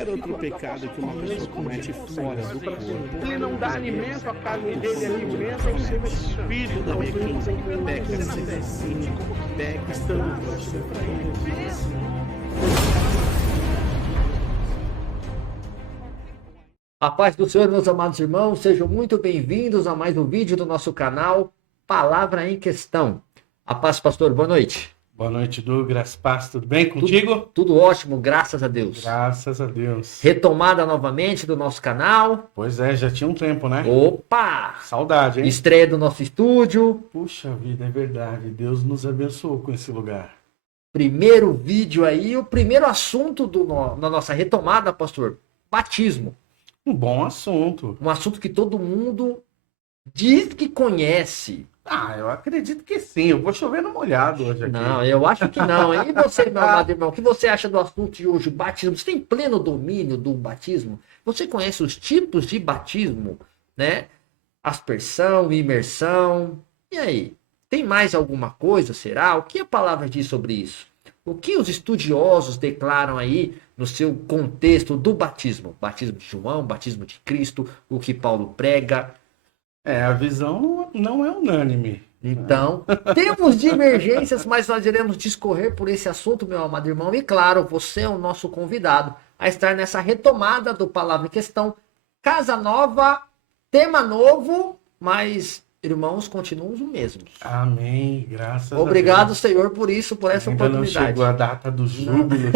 qualquer outro pecado que uma pessoa comete fora do corpo. Ele não dá alimento à carne dele, alimenta o seu espírito. Toda vez que peca assim, peca estando próximo para ele. A paz do Senhor, meus amados irmãos, sejam muito bem-vindos a mais um vídeo do nosso canal Palavra em Questão. A paz, pastor, boa noite. Boa noite, Douglas. Paz, tudo bem contigo? Tudo ótimo, graças a Deus. Graças a Deus. Retomada novamente do nosso canal. Pois é, já tinha um tempo, né? Opa! Saudade, hein? Estreia do nosso estúdio. Puxa vida, é verdade. Deus nos abençoou com esse lugar. Primeiro vídeo aí, o primeiro assunto na nossa retomada, pastor, batismo. Um bom assunto. Um assunto que todo mundo diz que conhece. Ah, eu acredito que sim. Eu vou chover no molhado hoje aqui. Não, eu acho que não. E você, meu amado irmão, o que você acha do assunto de hoje, o batismo? Você tem pleno domínio do batismo? Você conhece os tipos de batismo, né? Aspersão, imersão. E aí? Tem mais alguma coisa, será? O que a palavra diz sobre isso? O que os estudiosos declaram aí no seu contexto do batismo? Batismo de João, batismo de Cristo, o que Paulo prega. A visão não é unânime. Então, temos divergências, mas nós iremos discorrer por esse assunto, meu amado irmão. E claro, você é o nosso convidado a estar nessa retomada do Palavra em Questão. Casa nova, tema novo, mas irmãos continuam os mesmos. Amém, graças Obrigado, a Deus. Senhor, por isso, por essa Ainda oportunidade. não chegou a data do júbilo.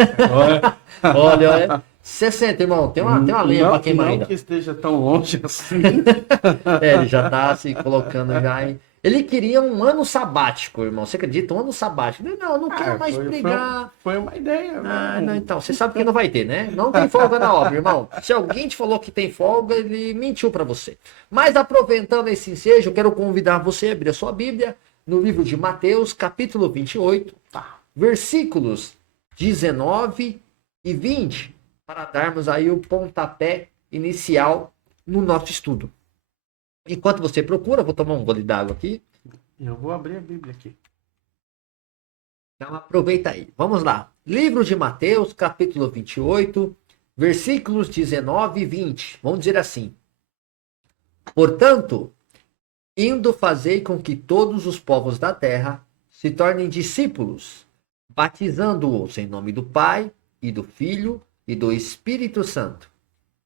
Olha, 60, irmão, tem uma lenha para queimar ainda. Não que esteja tão longe assim. Ele já tá se colocando já em... Ele queria um ano sabático, irmão. Você acredita? Um ano sabático. Não, eu não quero mais pregar. Foi uma ideia. Não, então, você sabe que não vai ter, né? Não tem folga na obra, irmão. Se alguém te falou que tem folga, ele mentiu para você. Mas aproveitando esse ensejo, eu quero convidar você a abrir a sua Bíblia no livro de Mateus, capítulo 28, versículos 19 e 20, para darmos aí o pontapé inicial no nosso estudo. Enquanto você procura, vou tomar um gole d'água aqui. Eu vou abrir a Bíblia aqui. Então aproveita aí. Vamos lá. Livro de Mateus, capítulo 28, versículos 19 e 20. Vamos dizer assim. Portanto, indo fazei com que todos os povos da terra se tornem discípulos, batizando-os em nome do Pai, e do Filho, e do Espírito Santo,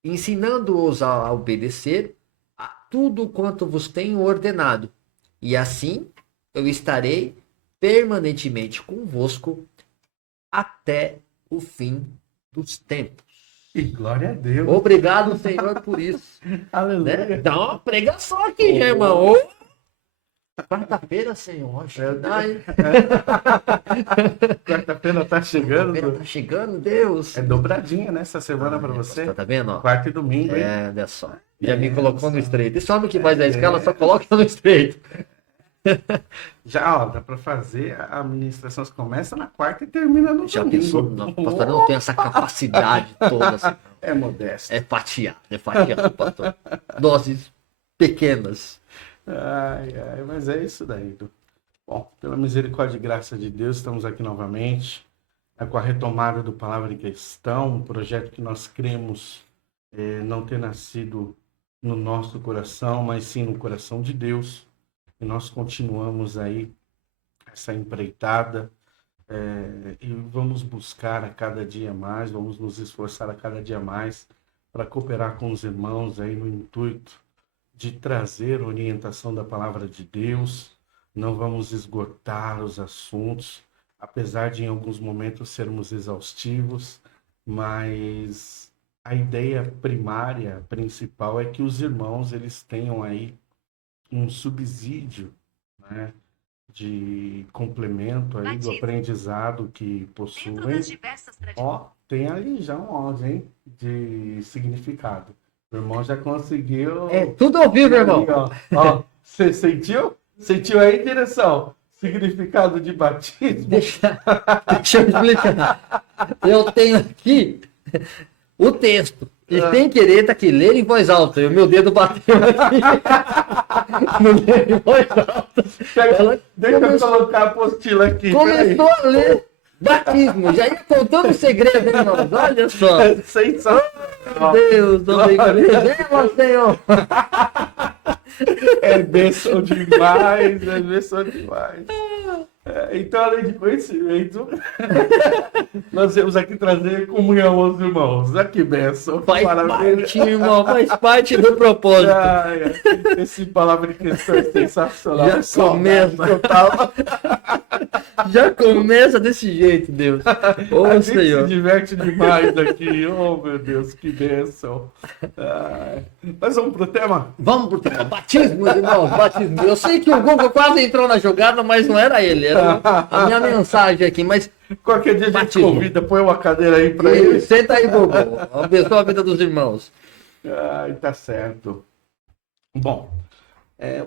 ensinando-os a obedecer a tudo quanto vos tenho ordenado, e assim eu estarei permanentemente convosco até o fim dos tempos. E glória a Deus. Obrigado, Senhor, por isso. Aleluia. Né? Dá uma pregação aqui, irmão. Quarta-feira, Senhor. Quarta-feira tá chegando. Quarta-feira tá chegando, Deus. É dobradinha nessa semana para você. Tá vendo? Ó? Quarta e domingo, hein? Olha só. Já me colocou no estreito. Esse homem que faz a escala só coloca no estreito. Já, ó, dá para fazer. A administração começa na quarta e termina no Já domingo. pensou? Não, pastor, não tem essa capacidade toda. Assim. É modesto. É fatiado, pastor. Doses pequenas. Ai, mas é isso daí. Bom, pela misericórdia e graça de Deus, estamos aqui novamente com a retomada do Palavra em Questão, um projeto que nós cremos não ter nascido no nosso coração, mas sim no coração de Deus. E nós continuamos aí essa empreitada e vamos buscar a cada dia mais, vamos nos esforçar a cada dia mais para cooperar com os irmãos aí no intuito de trazer orientação da palavra de Deus. Não vamos esgotar os assuntos, apesar de em alguns momentos sermos exaustivos, mas a ideia primária, principal, é que os irmãos eles tenham aí um subsídio, né, de complemento aí do aprendizado que possuem. Ó, tem ali já um áudio, hein, de significado. O irmão já conseguiu. É tudo ao vivo, irmão. Ó, você sentiu? Sentiu aí, direção? Significado de batismo? Deixa eu explicar. Eu tenho aqui o texto. E sem querer tá aqui, ler em voz alta. E o meu dedo bateu aqui. No ler em voz alta. Deixa eu colocar a apostila aqui. Começou a ler. Batismo, já ia contando o segredo, hein, irmãos? Olha só. Sensacional. Deus, obrigado. Vemos, Senhor. É bênção demais, é bênção demais. Então, além de conhecimento, nós vamos aqui trazer comunhão aos irmãos. Olha que bênção. Faz Maravilha. parte, irmão, faz parte do propósito. Esse palavra de questão é sensacional. Já começa. Já começa desse jeito, Deus. Ô, A gente Senhor. se diverte demais aqui. Oh, meu Deus, que bênção. Mas vamos pro tema? Vamos pro tema. Batismo, irmãos, batismo. Eu sei que o Google quase entrou na jogada, mas não era ele. Era a minha mensagem aqui, mas... Qualquer dia a gente Batismo. convida, põe uma cadeira aí pra ele. Senta aí, Google. Abençoa a vida dos irmãos. Tá certo. Bom,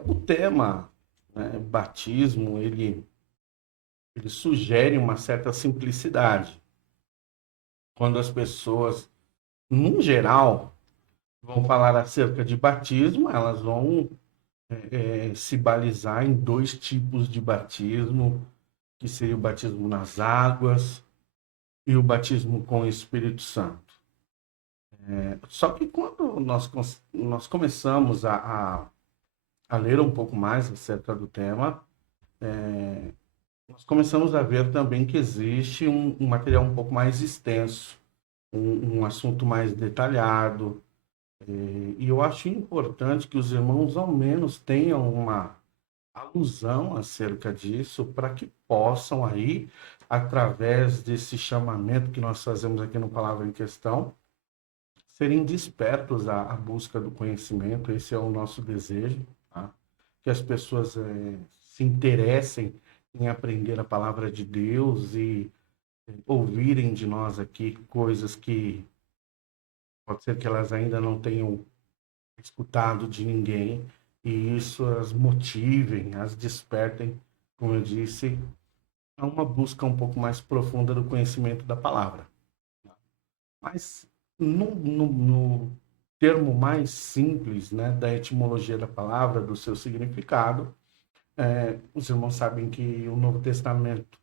o tema, né, batismo, ele sugere uma certa simplicidade. Quando as pessoas, no geral, vão falar acerca de batismo, elas vão se balizar em dois tipos de batismo, que seria o batismo nas águas e o batismo com o Espírito Santo. Só que quando nós começamos a ler um pouco mais acerca do tema, nós começamos a ver também que existe um material um pouco mais extenso, um assunto mais detalhado, e eu acho importante que os irmãos ao menos tenham uma alusão acerca disso, para que possam aí, através desse chamamento que nós fazemos aqui no Palavra em Questão, serem despertos à busca do conhecimento. Esse é o nosso desejo, tá? Que as pessoas se interessem em aprender a Palavra de Deus e ouvirem de nós aqui coisas que pode ser que elas ainda não tenham escutado de ninguém, e isso as motivem, as despertem, como eu disse, a uma busca um pouco mais profunda do conhecimento da palavra. Mas no termo mais simples, né, da etimologia da palavra, do seu significado, os irmãos sabem que o Novo Testamento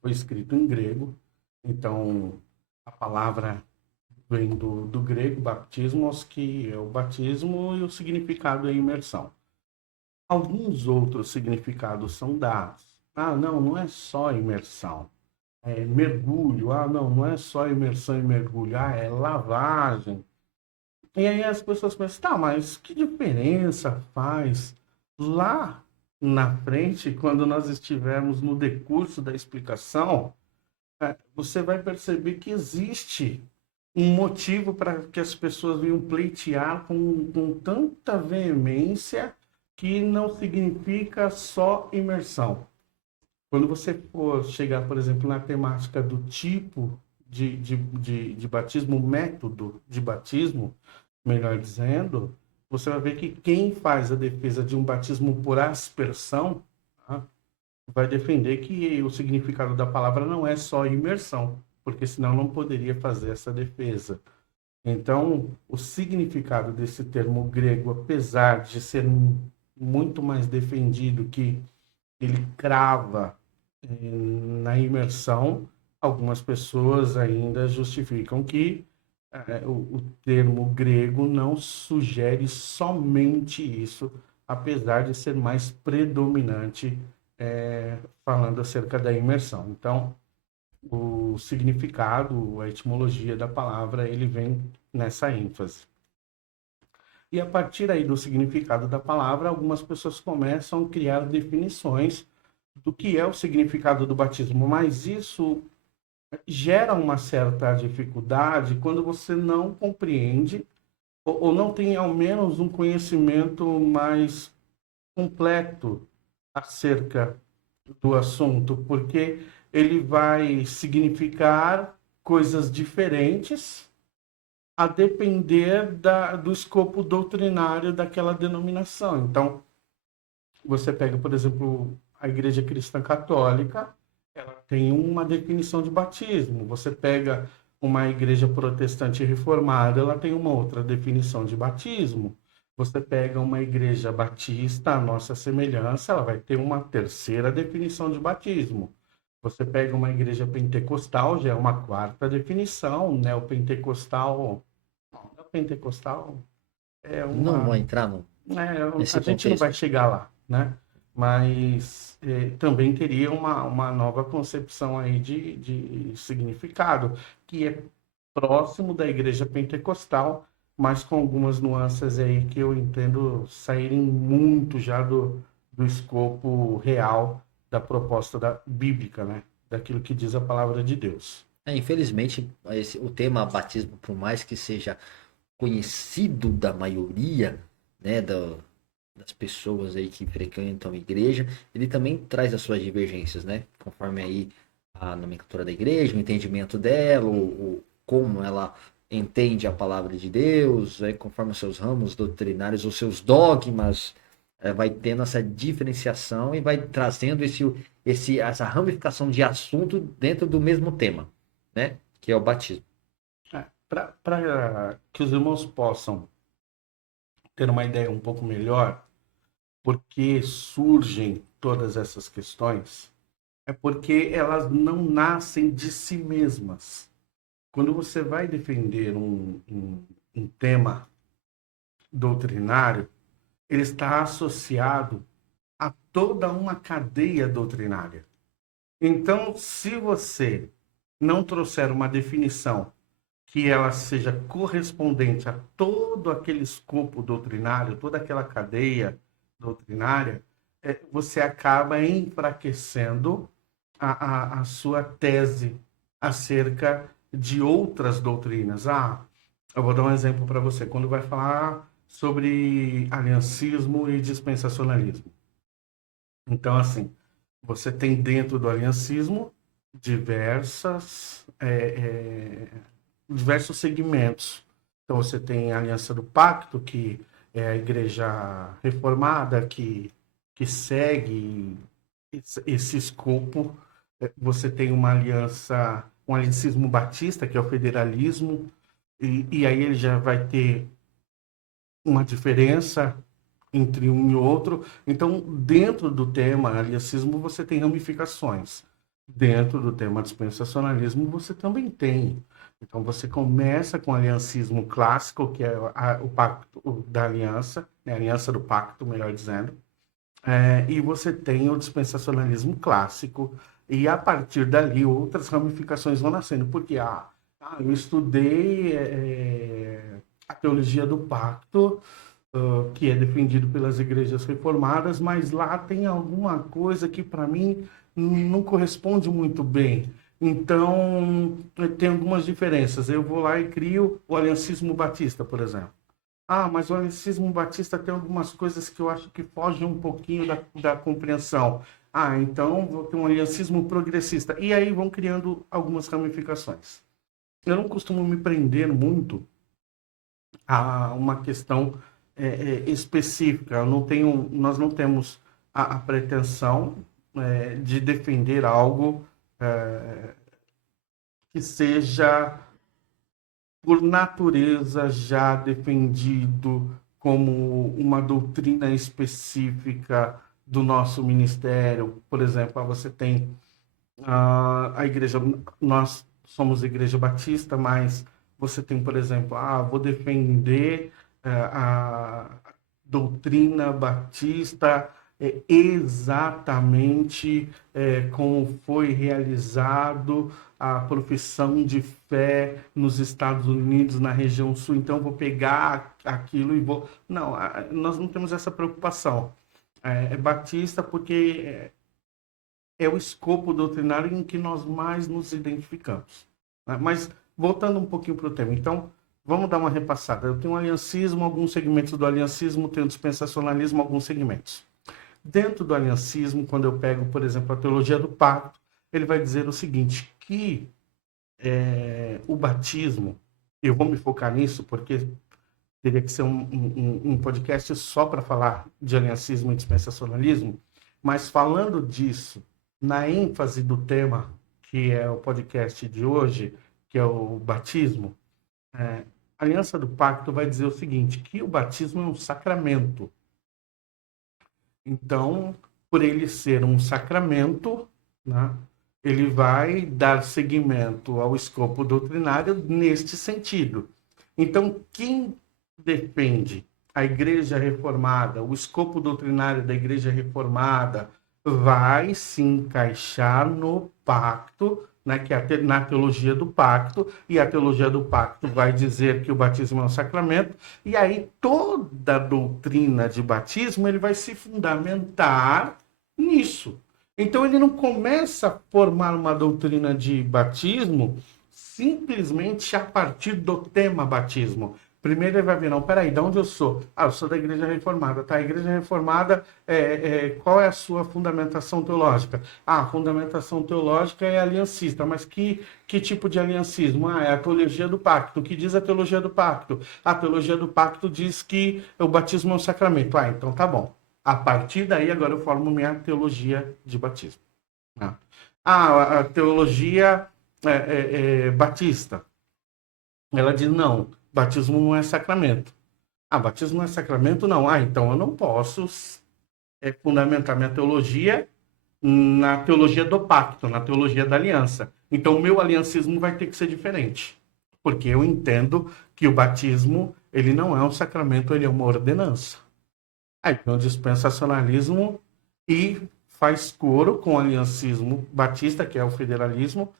foi escrito em grego, então a palavra vem do grego baptismos, que é o batismo, e o significado é imersão. Alguns outros significados são dados. Não é só imersão. É mergulho. Não é só imersão e mergulho. É lavagem. E aí as pessoas pensam, mas que diferença faz lá na frente, quando nós estivermos no decurso da explicação, você vai perceber que existe um motivo para que as pessoas venham pleitear com tanta veemência, que não significa só imersão. Quando você for chegar, por exemplo, na temática do tipo de batismo, método de batismo, melhor dizendo, você vai ver que quem faz a defesa de um batismo por aspersão, tá, vai defender que o significado da palavra não é só imersão, porque senão não poderia fazer essa defesa. Então, o significado desse termo grego, apesar de ser muito mais defendido, que ele crava na imersão, algumas pessoas ainda justificam que o termo grego não sugere somente isso, apesar de ser mais predominante falando acerca da imersão. Então, o significado, a etimologia da palavra, ele vem nessa ênfase. E a partir aí do significado da palavra, algumas pessoas começam a criar definições do que é o significado do batismo, mas isso gera uma certa dificuldade quando você não compreende ou não tem ao menos um conhecimento mais completo acerca do assunto, porque ele vai significar coisas diferentes a depender do escopo doutrinário daquela denominação. Então, você pega, por exemplo, a Igreja Cristã Católica, ela tem uma definição de batismo. Você pega uma Igreja Protestante Reformada, ela tem uma outra definição de batismo. Você pega uma Igreja Batista, a nossa semelhança, ela vai ter uma terceira definição de batismo. Você pega uma igreja pentecostal, já é uma quarta definição, neopentecostal. Neopentecostal é Não vou uma. entrar nesse A gente não vai contexto. chegar lá, né? Mas também teria uma nova concepção aí de significado, que é próximo da igreja pentecostal, mas com algumas nuances aí que eu entendo saírem muito já do escopo real da proposta bíblica, né? Daquilo que diz a palavra de Deus. Infelizmente, o tema batismo, por mais que seja conhecido da maioria, né, das pessoas aí que frequentam a igreja, ele também traz as suas divergências, né? Conforme aí a nomenclatura da igreja, o entendimento dela, como ela entende a palavra de Deus, conforme os seus ramos doutrinários, os seus dogmas, vai tendo essa diferenciação e vai trazendo essa ramificação de assunto dentro do mesmo tema, né? Que é o batismo. Para que os irmãos possam ter uma ideia um pouco melhor, porque surgem todas essas questões, é porque elas não nascem de si mesmas. Quando você vai defender um tema doutrinário, ele está associado a toda uma cadeia doutrinária. Então, se você não trouxer uma definição que ela seja correspondente a todo aquele escopo doutrinário, toda aquela cadeia doutrinária, você acaba enfraquecendo a sua tese acerca de outras doutrinas. Eu vou dar um exemplo para você. Quando vai falar sobre aliancismo e dispensacionalismo. Então, assim, você tem dentro do aliancismo diversos segmentos. Então, você tem a Aliança do Pacto, que é a igreja reformada, que segue esse escopo. Você tem um aliancismo batista, que é o federalismo, e aí ele já vai ter uma diferença entre um e outro. Então, dentro do tema aliancismo, você tem ramificações. Dentro do tema dispensacionalismo, você também tem. Então, você começa com o aliancismo clássico, que é o pacto da aliança, né? A aliança do pacto, melhor dizendo. E você tem o dispensacionalismo clássico, e a partir dali outras ramificações vão nascendo. Porque eu estudei a teologia do pacto, que é defendido pelas igrejas reformadas, mas lá tem alguma coisa que para mim não corresponde muito bem. Então, tem algumas diferenças. Eu vou lá e crio o aliancismo batista, por exemplo. Mas o aliancismo batista tem algumas coisas que eu acho que fogem um pouquinho da compreensão. Então vou ter um aliancismo progressista. E aí vão criando algumas ramificações. Eu não costumo me prender muito a uma questão específica. Nós não temos a pretensão de defender algo que seja, por natureza, já defendido como uma doutrina específica do nosso ministério. Por exemplo, você tem a igreja, nós somos igreja batista, mas você tem, por exemplo, vou defender a doutrina batista exatamente como foi realizado a profissão de fé nos Estados Unidos, na região sul. Então, vou pegar aquilo e vou... Não, nós não temos essa preocupação. É batista porque é o escopo doutrinário em que nós mais nos identificamos. Né? Mas, voltando um pouquinho para o tema, então, vamos dar uma repassada. Eu tenho o aliancismo, alguns segmentos do aliancismo, tenho o dispensacionalismo, alguns segmentos. Dentro do aliancismo, quando eu pego, por exemplo, a teologia do pacto, ele vai dizer o seguinte, que o batismo, eu vou me focar nisso, porque teria que ser um podcast só para falar de aliancismo e dispensacionalismo, mas falando disso, na ênfase do tema, que é o podcast de hoje, que é o batismo, a Aliança do Pacto vai dizer o seguinte, que o batismo é um sacramento. Então, por ele ser um sacramento, né, ele vai dar seguimento ao escopo doutrinário neste sentido. Então, quem defende a Igreja Reformada, o escopo doutrinário da Igreja Reformada, vai se encaixar no pacto, né, que é na teologia do pacto, e a teologia do pacto vai dizer que o batismo é um sacramento, e aí toda a doutrina de batismo ele vai se fundamentar nisso. Então ele não começa a formar uma doutrina de batismo simplesmente a partir do tema batismo. Primeiro ele vai ver, não, peraí, de onde eu sou? Ah, eu sou da Igreja Reformada. Tá, a Igreja Reformada, qual é a sua fundamentação teológica? Ah, a fundamentação teológica é aliancista, mas que tipo de aliancismo? Ah, é a teologia do pacto. O que diz a teologia do pacto? A teologia do pacto diz que o batismo é um sacramento. Ah, então tá bom. A partir daí, agora eu formo minha teologia de batismo. Ah, a teologia batista. Ela diz, não, batismo não é sacramento. Ah, batismo não é sacramento? Não. Ah, então eu não posso fundamentar minha teologia na teologia do pacto, na teologia da aliança. Então o meu aliancismo vai ter que ser diferente. Porque eu entendo que o batismo, ele não é um sacramento, ele é uma ordenança. Aí tem o dispensacionalismo e faz coro com o aliancismo batista, que é o federalismo,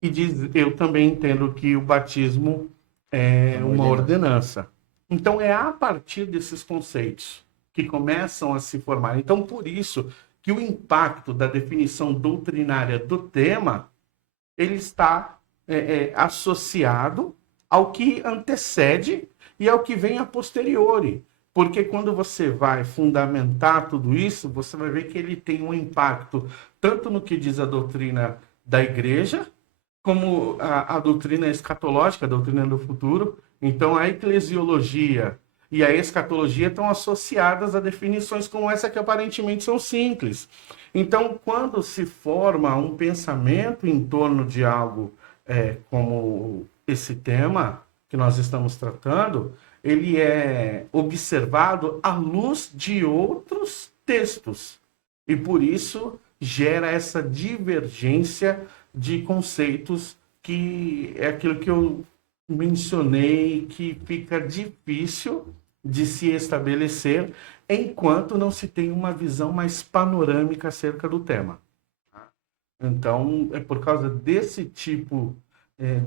e diz, eu também entendo que o batismo é uma ordenança. Então é a partir desses conceitos que começam a se formar. Então por isso que o impacto da definição doutrinária do tema, ele está associado ao que antecede e ao que vem a posteriori. Porque quando você vai fundamentar tudo isso, você vai ver que ele tem um impacto tanto no que diz a doutrina da igreja, como a doutrina escatológica, a doutrina do futuro. Então, a eclesiologia e a escatologia estão associadas a definições como essa, que aparentemente são simples. Então, quando se forma um pensamento em torno de algo como esse tema que nós estamos tratando, ele é observado à luz de outros textos. E por isso gera essa divergência de conceitos, que é aquilo que eu mencionei, que fica difícil de se estabelecer enquanto não se tem uma visão mais panorâmica acerca do tema. Então, é por causa desse tipo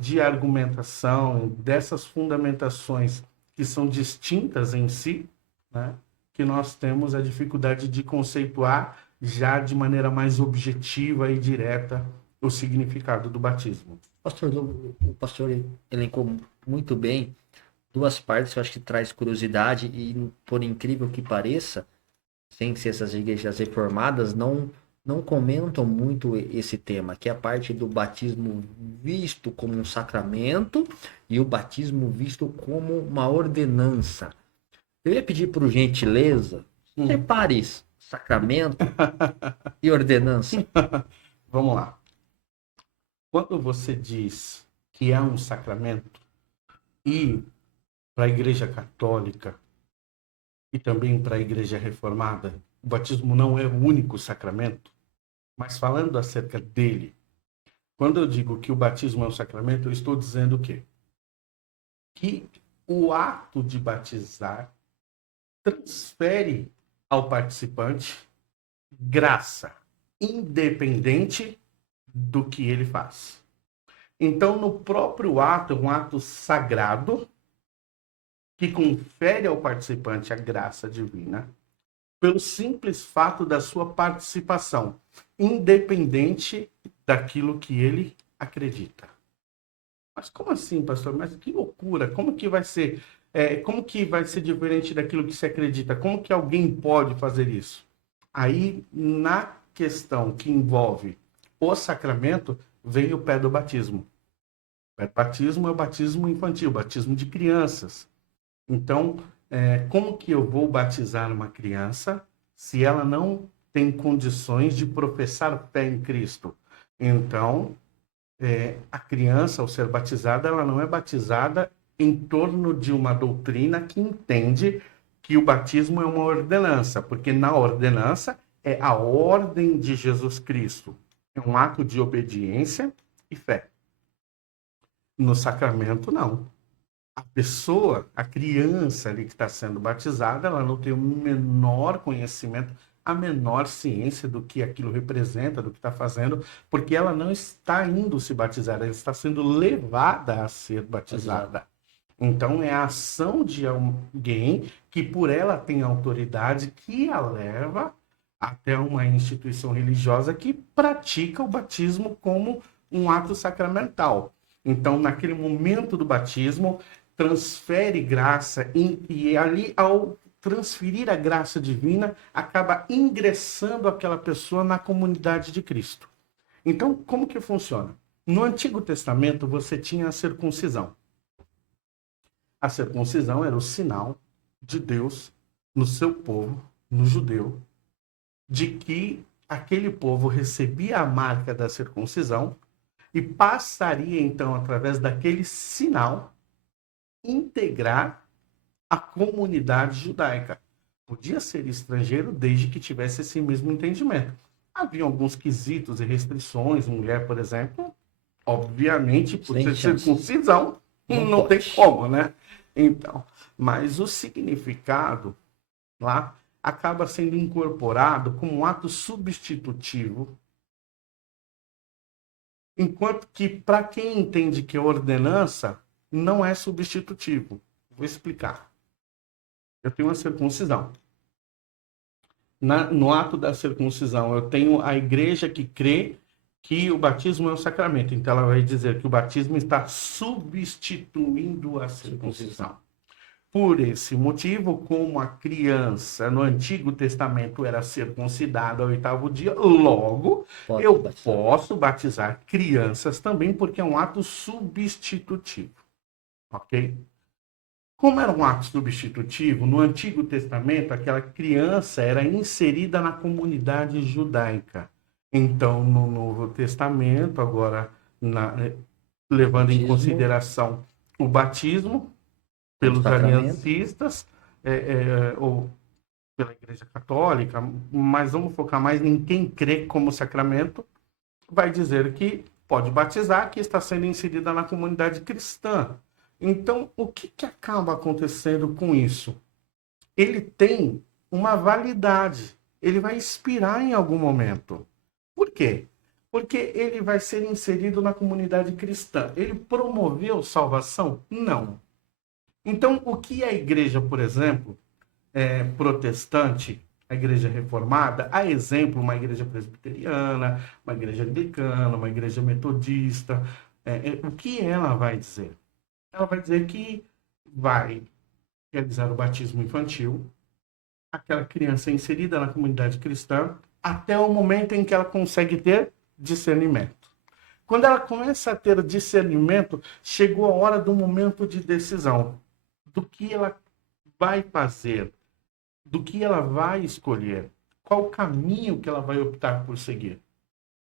de argumentação, dessas fundamentações que são distintas em si, né, que nós temos a dificuldade de conceituar já de maneira mais objetiva e direta o significado do batismo. Pastor, o pastor elencou muito bem duas partes que eu acho que traz curiosidade e, por incrível que pareça, sem ser essas igrejas reformadas, não comentam muito esse tema, que é a parte do batismo visto como um sacramento e o batismo visto como uma ordenança. Eu ia pedir por gentileza, separe sacramento e ordenança. Vamos lá. Quando você diz que é um sacramento, e para a Igreja Católica e também para a Igreja Reformada, o batismo não é o único sacramento, mas falando acerca dele, quando eu digo que o batismo é um sacramento, eu estou dizendo o quê? Que o ato de batizar transfere ao participante graça, independente do que ele faz. Então, no próprio ato, é um ato sagrado que confere ao participante a graça divina pelo simples fato da sua participação, independente daquilo que ele acredita. Mas como assim, pastor? Mas que loucura! Como que vai ser? Como que vai ser diferente daquilo que se acredita? Como que alguém pode fazer isso? Aí, na questão que envolve o sacramento, vem o pé do batismo. O batismo é o batismo infantil, o batismo de crianças. Então, como que eu vou batizar uma criança se ela não tem condições de professar fé em Cristo? Então, a criança, ao ser batizada, ela não é batizada em torno de uma doutrina que entende que o batismo é uma ordenança, porque na ordenança é a ordem de Jesus Cristo. É um ato de obediência e fé. No sacramento, não. A pessoa, a criança ali que está sendo batizada, ela não tem o menor conhecimento, a menor ciência do que aquilo representa, do que está fazendo, porque ela não está indo se batizar, ela está sendo levada a ser batizada. Então, é a ação de alguém que por ela tem autoridade que a leva até uma instituição religiosa que pratica o batismo como um ato sacramental. Então, naquele momento do batismo, transfere graça e ali, ao transferir a graça divina, acaba ingressando aquela pessoa na comunidade de Cristo. Então, como que funciona? No Antigo Testamento, você tinha a circuncisão. A circuncisão era o sinal de Deus no seu povo, no judeu, de que aquele povo recebia a marca da circuncisão e passaria, então, através daquele sinal, integrar a comunidade judaica. Podia ser estrangeiro desde que tivesse esse mesmo entendimento. Havia alguns quesitos e restrições. Mulher, por exemplo, obviamente, por Sem ser chance. circuncisão, não tem como, né? Então, mas o significado lá acaba sendo incorporado como um ato substitutivo, enquanto que, para quem entende que é ordenança, não é substitutivo. Vou explicar. Eu tenho uma circuncisão. No ato da circuncisão, eu tenho a igreja que crê que o batismo é um sacramento. Então, ela vai dizer que o batismo está substituindo a circuncisão. Por esse motivo, como a criança no Antigo Testamento era circuncidada ao 8º dia, logo eu posso batizar crianças também, porque é um ato substitutivo. Ok? Como era um ato substitutivo, no Antigo Testamento, aquela criança era inserida na comunidade judaica. Então, no Novo Testamento, agora, levando em consideração o batismo pelos aliancistas, ou pela Igreja Católica, mas vamos focar mais em quem crê como sacramento, vai dizer que pode batizar, que está sendo inserida na comunidade cristã. Então, o que acaba acontecendo com isso? Ele tem uma validade, ele vai expirar em algum momento. Por quê? Porque ele vai ser inserido na comunidade cristã. Ele promoveu salvação? Não. Então, o que a igreja, por exemplo, protestante, a igreja reformada, a exemplo, uma igreja presbiteriana, uma igreja anglicana, uma igreja metodista, o que ela vai dizer? Ela vai dizer que vai realizar o batismo infantil, aquela criança inserida na comunidade cristã, até o momento em que ela consegue ter discernimento. Quando ela começa a ter discernimento, chegou a hora do momento de decisão, do que ela vai fazer, do que ela vai escolher, qual o caminho que ela vai optar por seguir.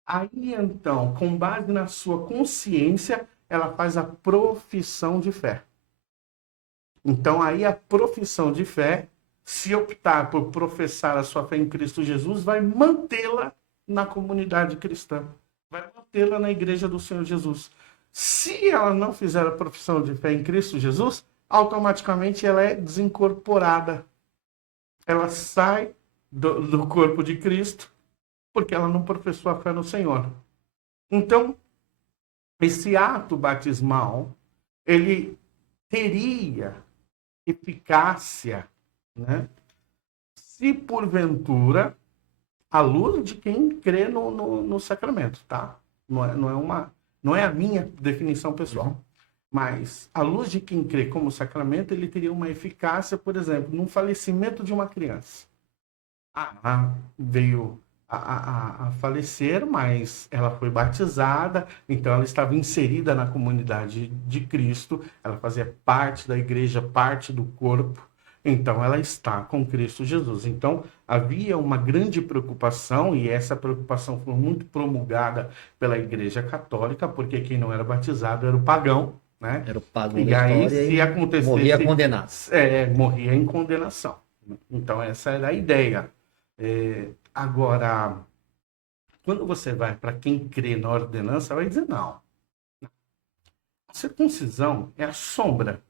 Aí, então, com base na sua consciência, ela faz a profissão de fé. Então, aí a profissão de fé, se optar por professar a sua fé em Cristo Jesus, vai mantê-la na comunidade cristã, vai mantê-la na igreja do Senhor Jesus. Se ela não fizer a profissão de fé em Cristo Jesus, automaticamente ela é desincorporada. Ela sai do corpo de Cristo, porque ela não professou a fé no Senhor. Então, esse ato batismal, ele teria eficácia, né? Se porventura, à luz de quem crê no sacramento, tá? Não é a minha definição pessoal. Mas, à luz de quem crê como sacramento, ele teria uma eficácia, por exemplo, num falecimento de uma criança. Veio a falecer, mas ela foi batizada, então ela estava inserida na comunidade de Cristo, ela fazia parte da igreja, parte do corpo, então ela está com Cristo Jesus. Então havia uma grande preocupação, e essa preocupação foi muito promulgada pela Igreja Católica, porque quem não era batizado era o pagão, né? Era o pagão e da aí, história se acontecesse, morria condenado. Morria em condenação. Então essa era a ideia. Agora, Quando você vai para quem crê na ordenança, vai dizer não. A circuncisão é a sombra.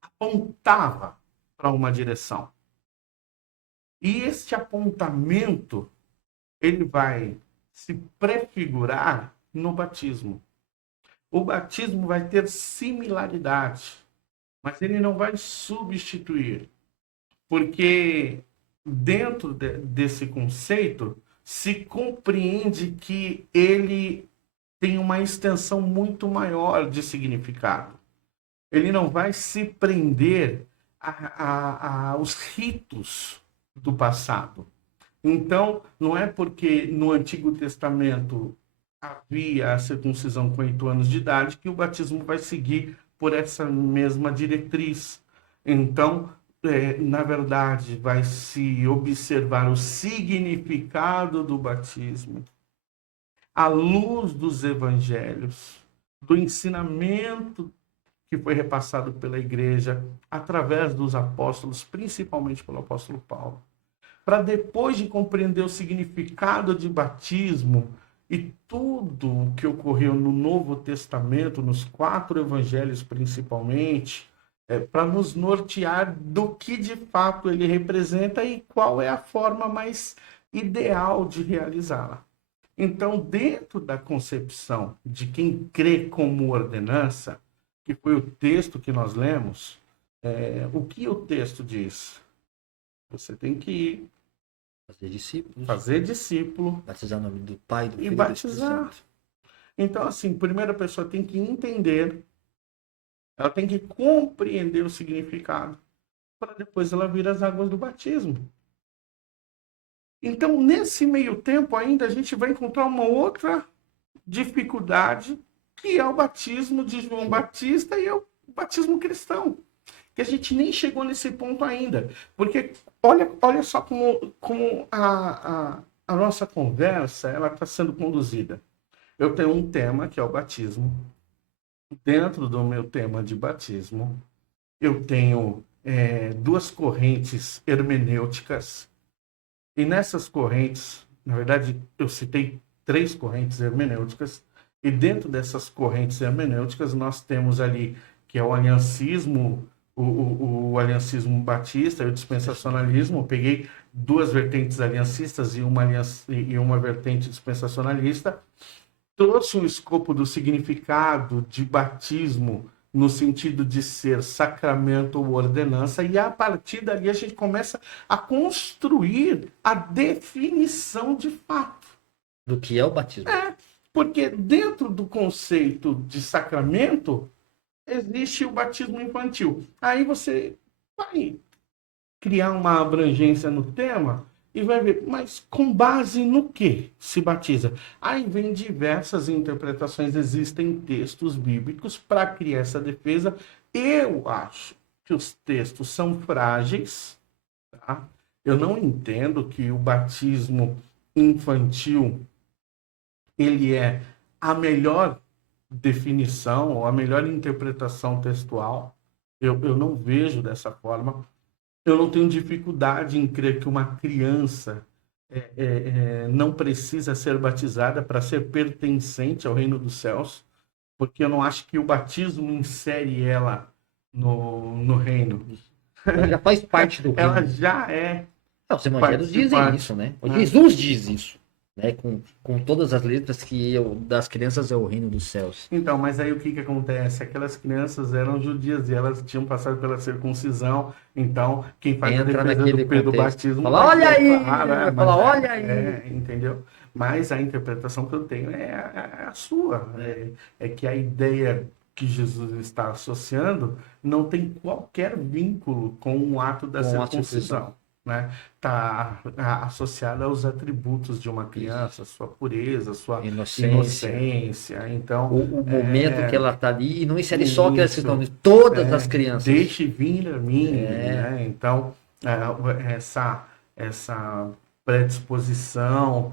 Apontava para uma direção. E este apontamento, ele vai se prefigurar no batismo. O batismo vai ter similaridade, mas ele não vai substituir. Porque dentro desse conceito, se compreende que ele tem uma extensão muito maior de significado. Ele não vai se prender aos ritos do passado. Então, não é porque no Antigo Testamento havia a circuncisão com 8 anos de idade que o batismo vai seguir por essa mesma diretriz. Então, na verdade, vai se observar o significado do batismo à luz dos evangelhos, do ensinamento que foi repassado pela igreja através dos apóstolos, principalmente pelo apóstolo Paulo. Para depois de compreender o significado de batismo e tudo o que ocorreu no Novo Testamento, nos 4 evangelhos principalmente, para nos nortear do que de fato ele representa e qual é a forma mais ideal de realizá-la. Então, dentro da concepção de quem crê como ordenança, que foi o texto que nós lemos, o que o texto diz? Você tem que ir, fazer discípulo, batizar no nome do Pai, do e Filho e do Espírito batizar. Santo. Então, assim, primeiro a pessoa tem que entender, ela tem que compreender o significado, para depois ela vir às águas do batismo. Então, nesse meio tempo ainda, a gente vai encontrar uma outra dificuldade, que é o batismo de João Batista e é o batismo cristão. Que a gente nem chegou nesse ponto ainda. Porque olha só como a nossa conversa ela está sendo conduzida. Eu tenho um tema, que é o batismo. Dentro do meu tema de batismo, eu tenho 2 correntes hermenêuticas. E nessas correntes, na verdade, eu citei 3 correntes hermenêuticas. E dentro dessas correntes hermenêuticas, nós temos ali, que é o aliancismo, o aliancismo batista e o dispensacionalismo. Eu peguei 2 vertentes aliancistas e uma vertente dispensacionalista. Trouxe um escopo do significado de batismo no sentido de ser sacramento ou ordenança, e a partir dali a gente começa a construir a definição de fato. Do que é o batismo. Porque dentro do conceito de sacramento, existe o batismo infantil. Aí você vai criar uma abrangência no tema e vai ver, mas com base no que se batiza? Aí vem diversas interpretações, existem textos bíblicos para criar essa defesa. Eu acho que os textos são frágeis, tá? Eu não entendo que o batismo infantil ele é a melhor definição ou a melhor interpretação textual. Eu não vejo dessa forma. Eu não tenho dificuldade em crer que uma criança não precisa ser batizada para ser pertencente ao reino dos céus, porque eu não acho que o batismo insere ela no reino. Ela já faz parte do reino. Ela já é. Os evangelhos dizem isso, né? Jesus diz isso. Né, com todas as letras que das crianças é o reino dos céus. Então, mas aí o que acontece? Aquelas crianças eram judias e elas tinham passado pela circuncisão. Então, quem faz a defesa do batismo... Fala, olha aí! Olha aí! Entendeu? Mas a interpretação que eu tenho é a sua. É que a ideia que Jesus está associando não tem qualquer vínculo com o ato da circuncisão. Né? Tá associada aos atributos de uma criança, sua pureza, sua inocência. Então, o momento que ela está ali, e não insere só aquelas questões, todas as crianças. Deixe vir a mim. Né? Então, essa predisposição,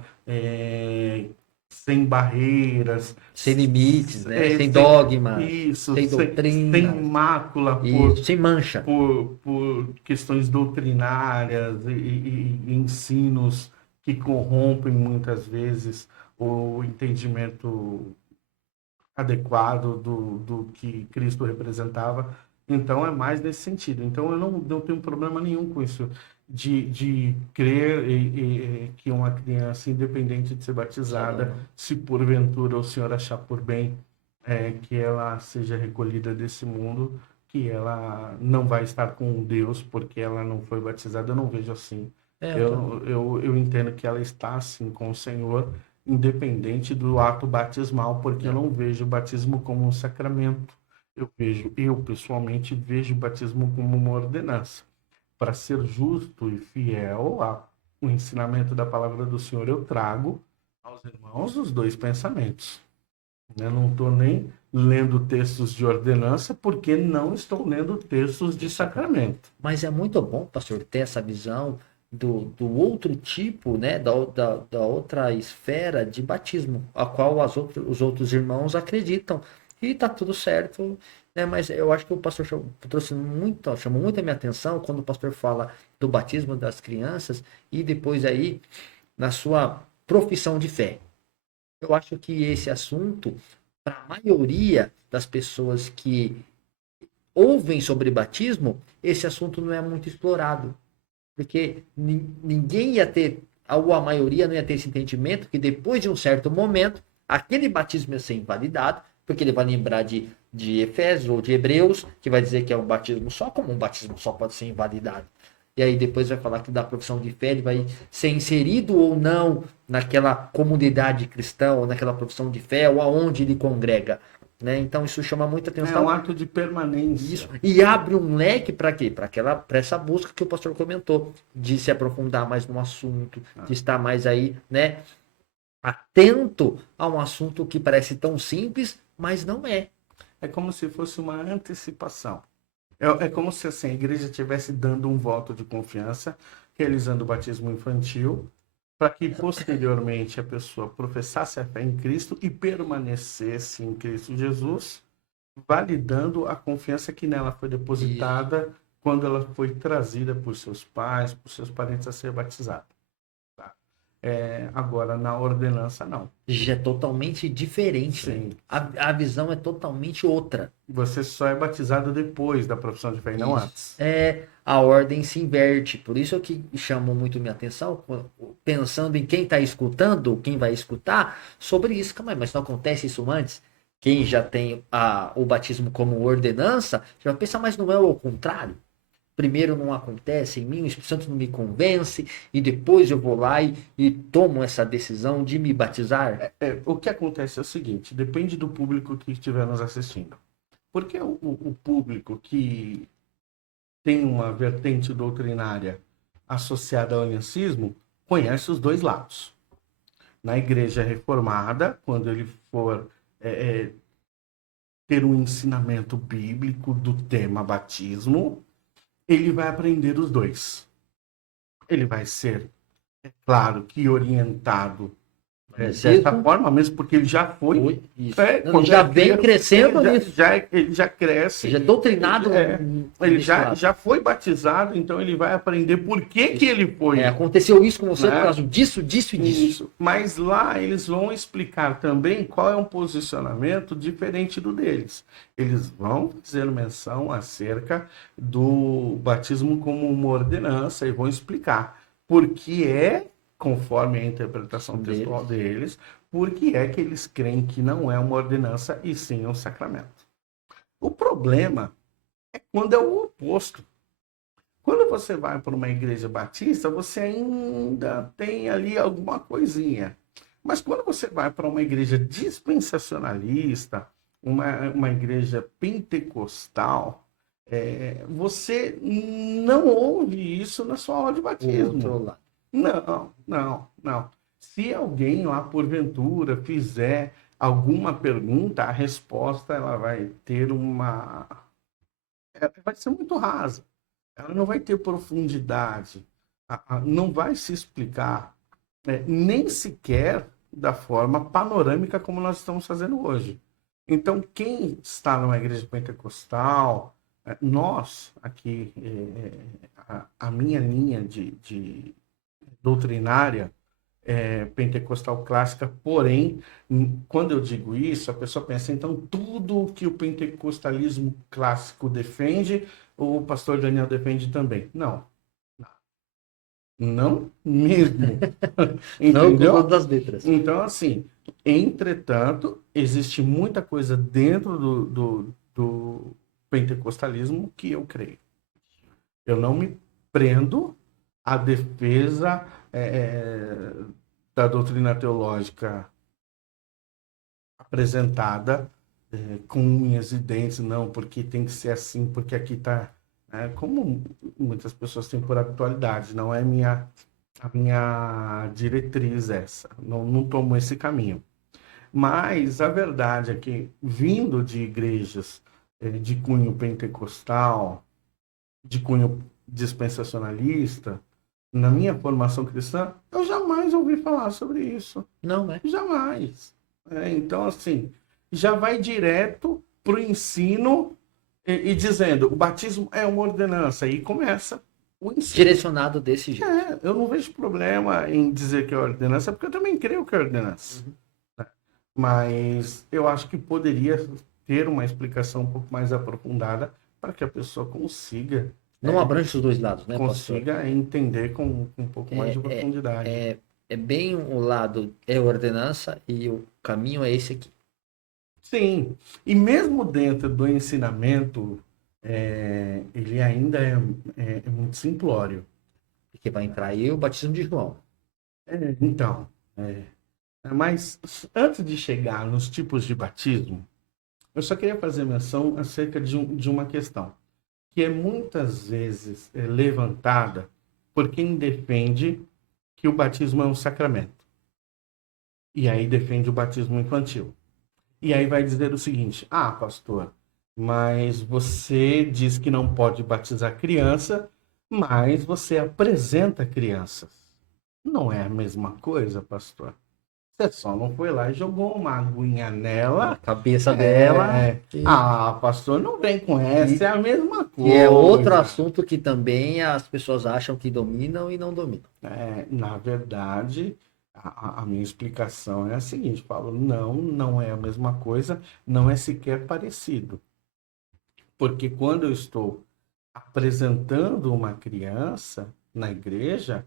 sem barreiras, sem limites, né? Sem dogmas, sem doutrina, sem mácula, sem mancha, por questões doutrinárias e ensinos que corrompem muitas vezes o entendimento adequado do que Cristo representava. Então, é mais nesse sentido. Então, eu não tenho problema nenhum com isso, de crer que uma criança, independente de ser batizada, se porventura o Senhor achar por bem que ela seja recolhida desse mundo, que ela não vai estar com Deus porque ela não foi batizada, eu não vejo assim. Eu entendo que ela está assim com o Senhor, independente do ato batismal, porque eu não vejo o batismo como um sacramento. Eu pessoalmente vejo o batismo como uma ordenança. Para ser justo e fiel ao ensinamento da palavra do Senhor, eu trago aos irmãos os dois pensamentos. Eu não estou nem lendo textos de ordenança, porque não estou lendo textos de sacramento. Mas é muito bom, pastor, ter essa visão do outro tipo, né, da outra esfera de batismo, a qual os outros irmãos acreditam. E tá tudo certo, né? Mas eu acho que o pastor chamou muito a minha atenção quando o pastor fala do batismo das crianças e depois aí na sua profissão de fé. Eu acho que esse assunto, para a maioria das pessoas que ouvem sobre batismo, esse assunto não é muito explorado. Porque ninguém ia ter, ou a maioria não ia ter esse entendimento que depois de um certo momento, aquele batismo ia ser invalidado, porque ele vai lembrar de Efésios ou de Hebreus, que vai dizer que é um batismo só, como um batismo só pode ser invalidado. E aí depois vai falar que da profissão de fé ele vai ser inserido ou não naquela comunidade cristã, ou naquela profissão de fé, ou aonde ele congrega. Né? Então isso chama muita atenção. É um ato de permanência. Isso. E abre um leque para quê? Para essa busca que o pastor comentou, de se aprofundar mais no assunto, de estar mais aí, né, atento a um assunto que parece tão simples, mas não é. É como se fosse uma antecipação. É como se assim, a igreja estivesse dando um voto de confiança, realizando o batismo infantil, para que posteriormente a pessoa professasse a fé em Cristo e permanecesse em Cristo Jesus, validando a confiança que nela foi depositada quando ela foi trazida por seus pais, por seus parentes a ser batizada. Tá? Agora, na ordenança, não. Já é totalmente diferente. Sim. Né? A visão é totalmente outra. Você só é batizado depois da profissão de fé e não antes. A ordem se inverte. Por isso que chamou muito minha atenção, pensando em quem está escutando, quem vai escutar, sobre isso. Mas não acontece isso antes? Quem já tem o batismo como ordenança, já vai pensar, mas não é o contrário? Primeiro não acontece em mim, o Espírito Santo não me convence, e depois eu vou lá e tomo essa decisão de me batizar? O que acontece é o seguinte, depende do público que estiver nos assistindo. Porque o público que tem uma vertente doutrinária associada ao unianismo conhece os dois lados. Na igreja reformada, quando ele for ter um ensinamento bíblico do tema batismo, ele vai aprender os dois. Ele vai ser, claro, que orientado dessa forma, mesmo porque ele já foi. Ele já vem crescendo nisso. Ele já cresce. Já é doutrinado. Ele já foi batizado, então ele vai aprender por que ele foi. Aconteceu isso com você por causa disso, disso e disso. Isso. Mas lá eles vão explicar também qual é um posicionamento diferente do deles. Eles vão fazer menção acerca do batismo como uma ordenança e vão explicar por que conforme a interpretação textual deles, porque é que eles creem que não é uma ordenança e sim um sacramento. O problema é quando é o oposto. Quando você vai para uma igreja batista, você ainda tem ali alguma coisinha. Mas quando você vai para uma igreja dispensacionalista, uma igreja pentecostal, você não ouve isso na sua aula de batismo. Não. Se alguém lá, porventura, fizer alguma pergunta, a resposta ela vai ter vai ser muito rasa. Ela não vai ter profundidade. Não vai se explicar, nem sequer da forma panorâmica como nós estamos fazendo hoje. Então, quem está numa igreja pentecostal, nós aqui, a minha linha de doutrinária, pentecostal clássica, porém, quando eu digo isso, a pessoa pensa, então, tudo que o pentecostalismo clássico defende, o pastor Daniel defende também. Não. Não mesmo. Não com Entendeu? todas as letras. Então, assim, entretanto, existe muita coisa dentro do pentecostalismo que eu creio. Eu não me prendo à defesa da doutrina teológica apresentada com unhas e dentes, não, porque tem que ser assim, porque aqui está... como muitas pessoas têm por habitualidade, não é a minha diretriz essa, não tomo esse caminho. Mas a verdade é que, vindo de igrejas de cunho pentecostal, de cunho dispensacionalista, na minha formação cristã, eu jamais ouvi falar sobre isso. Não, né? Jamais. Então, assim, já vai direto para o ensino e dizendo, o batismo é uma ordenança. E começa o ensino. Direcionado desse jeito. Eu não vejo problema em dizer que é ordenança, porque eu também creio que é ordenança. Mas eu acho que poderia ter uma explicação um pouco mais aprofundada para que a pessoa consiga... Não abrange os dois lados, né, consiga pastor? entender com um pouco mais de profundidade. É bem o lado é ordenança e o caminho é esse aqui. Sim, e mesmo dentro do ensinamento, ele ainda é muito simplório. Porque vai entrar aí o batismo de João. Então, mas antes de chegar nos tipos de batismo, eu só queria fazer menção acerca de uma questão, que é muitas vezes levantada por quem defende que o batismo é um sacramento. E aí defende o batismo infantil. E aí vai dizer o seguinte, pastor, mas você diz que não pode batizar criança, mas você apresenta crianças. Não é a mesma coisa, pastor? Você só não foi lá e jogou uma aguinha nela. A cabeça dela. Pastor, não vem com essa, é a mesma coisa. E é outro assunto que também as pessoas acham que dominam e não dominam. Na verdade, a minha explicação é a seguinte, Paulo, não é a mesma coisa, não é sequer parecido. Porque quando eu estou apresentando uma criança na igreja,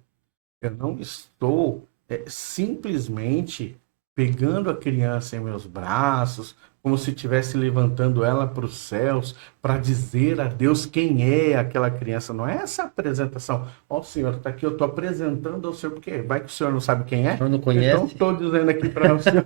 eu não estou simplesmente pegando a criança em meus braços, como se estivesse levantando ela para os céus, para dizer a Deus quem é aquela criança. Não é essa apresentação. Senhor, está aqui, eu estou apresentando ao Senhor, porque vai que o Senhor não sabe quem é? O Senhor não conhece? Então, estou dizendo aqui para o Senhor.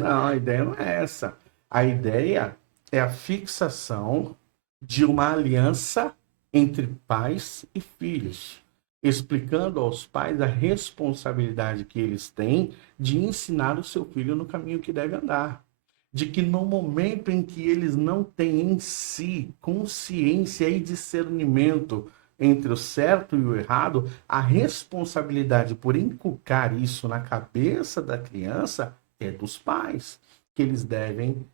Não, a ideia não é essa. A ideia é a fixação de uma aliança entre pais e filhos, explicando aos pais a responsabilidade que eles têm de ensinar o seu filho no caminho que deve andar. De que no momento em que eles não têm em si consciência e discernimento entre o certo e o errado, a responsabilidade por inculcar isso na cabeça da criança é dos pais, que eles devem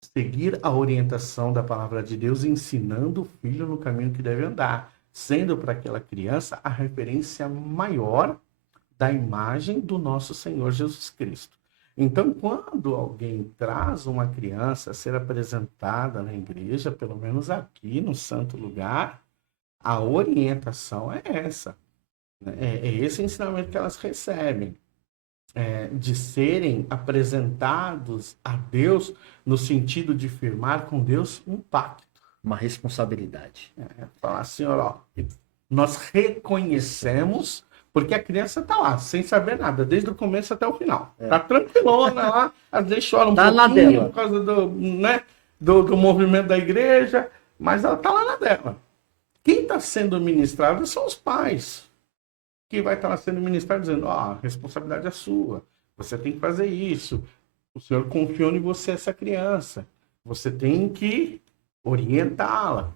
seguir a orientação da palavra de Deus, ensinando o filho no caminho que deve andar, sendo para aquela criança a referência maior da imagem do nosso Senhor Jesus Cristo. Então, quando alguém traz uma criança a ser apresentada na igreja, pelo menos aqui no Santo Lugar, a orientação é essa. É esse ensinamento que elas recebem. De serem apresentados a Deus no sentido de firmar com Deus um pacto. Uma responsabilidade. Falar assim, nós reconhecemos, porque a criança está lá, sem saber nada, desde o começo até o final. Está tranquilona lá, às vezes chora um pouquinho por causa do movimento da igreja, mas ela está lá na dela. Quem está sendo ministrado são os pais, que vai estar sendo ministrado dizendo, a responsabilidade é sua, você tem que fazer isso, o Senhor confiou em você essa criança, você tem que orientá-la,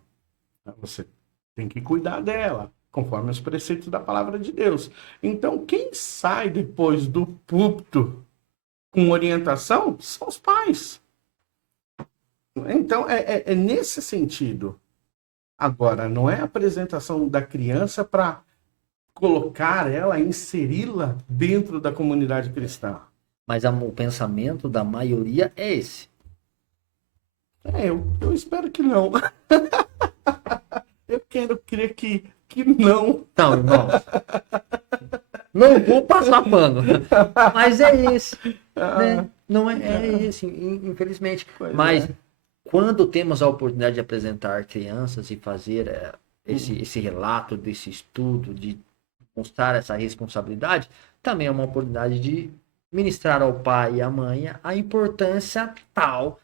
você tem que cuidar dela, conforme os preceitos da palavra de Deus. Então, quem sai depois do púlpito com orientação são os pais. Então, é nesse sentido. Agora, não é a apresentação da criança para colocar ela, inseri-la dentro da comunidade cristã. Mas o pensamento da maioria é esse. Eu espero que não. Eu quero crer que não. Então, irmãos, não vou passar pano, mas é esse, né? Não é esse, infelizmente. Pois Mas é. quando temos a oportunidade de apresentar crianças e fazer esse relato desse estudo, de mostrar essa responsabilidade, também é uma oportunidade de ministrar ao pai e à mãe a importância tal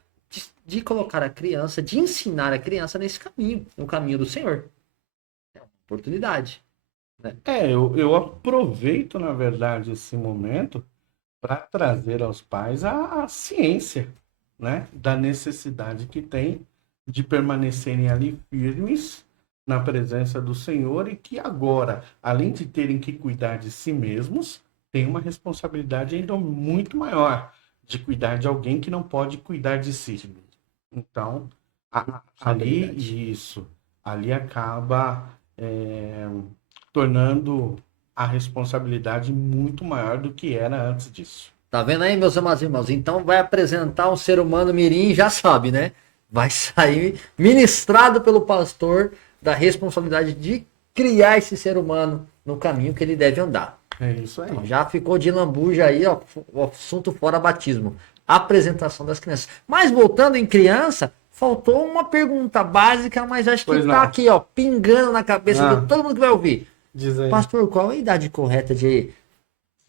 de colocar a criança, de ensinar a criança nesse caminho, no caminho do Senhor. É uma oportunidade. Eu aproveito, na verdade, esse momento para trazer aos pais a ciência, né, da necessidade que tem de permanecerem ali firmes na presença do Senhor e que agora, além de terem que cuidar de si mesmos, tem uma responsabilidade ainda muito maior de cuidar de alguém que não pode cuidar de si. Então, ali acaba tornando a responsabilidade muito maior do que era antes disso. Tá vendo aí, meus amados irmãos? Então vai apresentar um ser humano mirim, já sabe, né? Vai sair ministrado pelo pastor da responsabilidade de criar esse ser humano no caminho que ele deve andar. É isso aí. Então, já ficou de lambuja aí, ó, o assunto fora batismo. Apresentação das crianças. Mas voltando em criança, faltou uma pergunta básica, mas acho que Pois tá não. aqui, ó, pingando na cabeça de todo mundo que vai ouvir. Diz aí. Pastor, qual é a idade correta de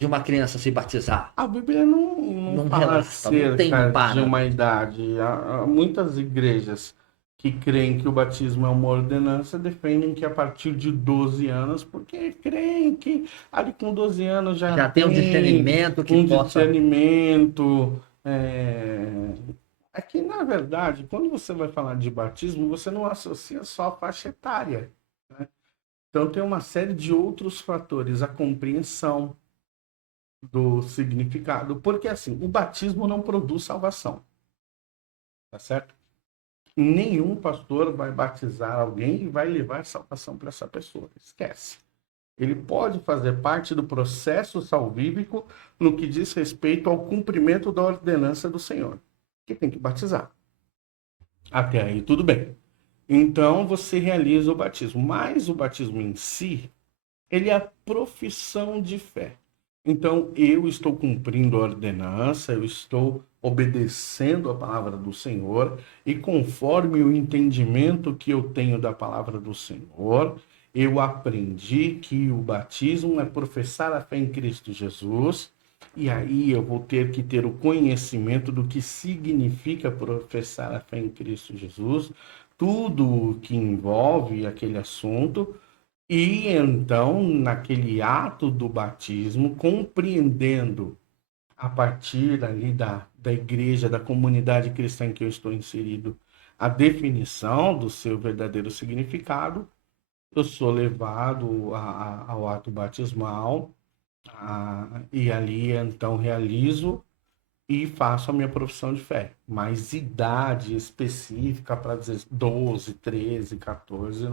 uma criança se batizar? A Bíblia não fala relata, não tem acerca de parâmetro. uma idade. Há muitas igrejas que creem que o batismo é uma ordenança defendem que a partir de 12 anos, porque creem que ali com 12 anos já tem um discernimento que possa... discernimento. É que, na verdade, quando você vai falar de batismo, você não associa só a faixa etária, né? Então tem uma série de outros fatores, a compreensão do significado, porque assim, o batismo não produz salvação, tá certo? Nenhum pastor vai batizar alguém e vai levar salvação para essa pessoa, esquece. Ele pode fazer parte do processo salvífico no que diz respeito ao cumprimento da ordenança do Senhor, que tem que batizar. Até aí tudo bem. Então você realiza o batismo, mas o batismo em si, ele é a profissão de fé. Então, eu estou cumprindo a ordenança, eu estou obedecendo a palavra do Senhor, e conforme o entendimento que eu tenho da palavra do Senhor, eu aprendi que o batismo é professar a fé em Cristo Jesus, e aí eu vou ter que ter o conhecimento do que significa professar a fé em Cristo Jesus, tudo o que envolve aquele assunto. E então, naquele ato do batismo, compreendendo a partir ali da igreja, da comunidade cristã em que eu estou inserido, a definição do seu verdadeiro significado, eu sou levado ao ato batismal, e ali então realizo e faço a minha profissão de fé. Mas idade específica para dizer 12, 13, 14,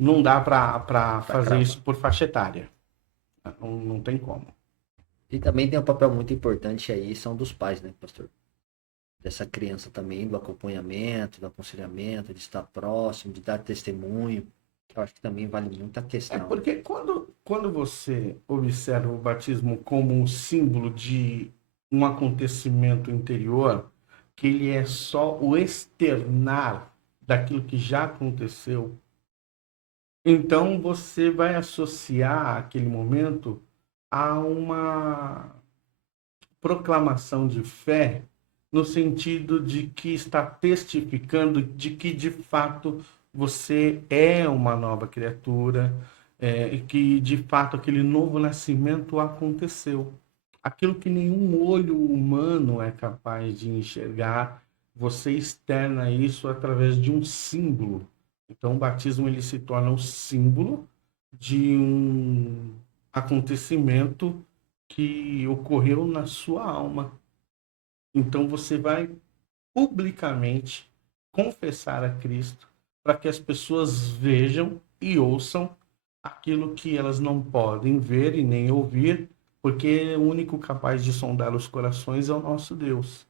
não dá para fazer isso por faixa etária. Não tem como. E também tem um papel muito importante aí, são dos pais, né, pastor? Dessa criança também, do acompanhamento, do aconselhamento, de estar próximo, de dar testemunho. Eu acho que também vale muito a questão. Porque quando você observa o batismo como um símbolo de um acontecimento interior, que ele é só o externar daquilo que já aconteceu, então você vai associar aquele momento a uma proclamação de fé, no sentido de que está testificando de que de fato você é uma nova criatura, e que de fato aquele novo nascimento aconteceu. Aquilo que nenhum olho humano é capaz de enxergar, você externa isso através de um símbolo. Então, o batismo ele se torna um símbolo de um acontecimento que ocorreu na sua alma. Então, você vai publicamente confessar a Cristo para que as pessoas vejam e ouçam aquilo que elas não podem ver e nem ouvir, porque o único capaz de sondar os corações é o nosso Deus.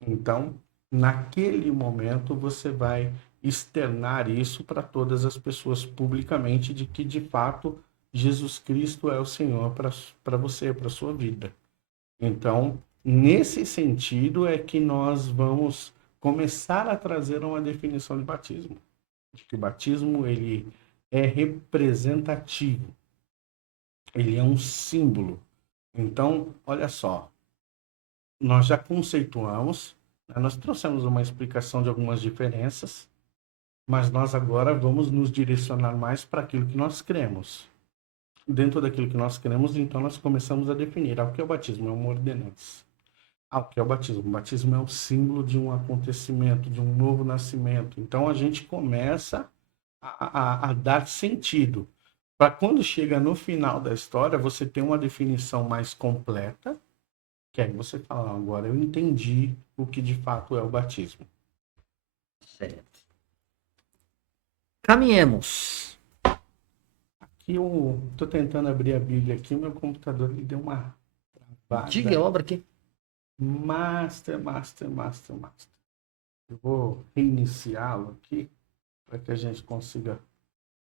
Então, naquele momento, você vai externar isso para todas as pessoas publicamente, de que de fato Jesus Cristo é o Senhor para você, para a sua vida. Então, nesse sentido é que nós vamos começar a trazer uma definição de batismo. De que o batismo ele é representativo, ele é um símbolo. Então, olha só, nós já conceituamos, né, nós trouxemos uma explicação de algumas diferenças, mas nós agora vamos nos direcionar mais para aquilo que nós cremos. Dentro daquilo que nós cremos, então nós começamos a definir o que é o batismo, é uma ordenança. O que é o batismo? O batismo é o símbolo de um acontecimento, de um novo nascimento. Então a gente começa a dar sentido. Para quando chega no final da história, você tem uma definição mais completa, que aí você fala, agora eu entendi o que de fato é o batismo. Certo. Caminhemos. Aqui eu estou tentando abrir a Bíblia aqui, o meu computador ele deu uma travada. Diga, obra aqui. Master. Eu vou reiniciá-lo aqui, para que a gente consiga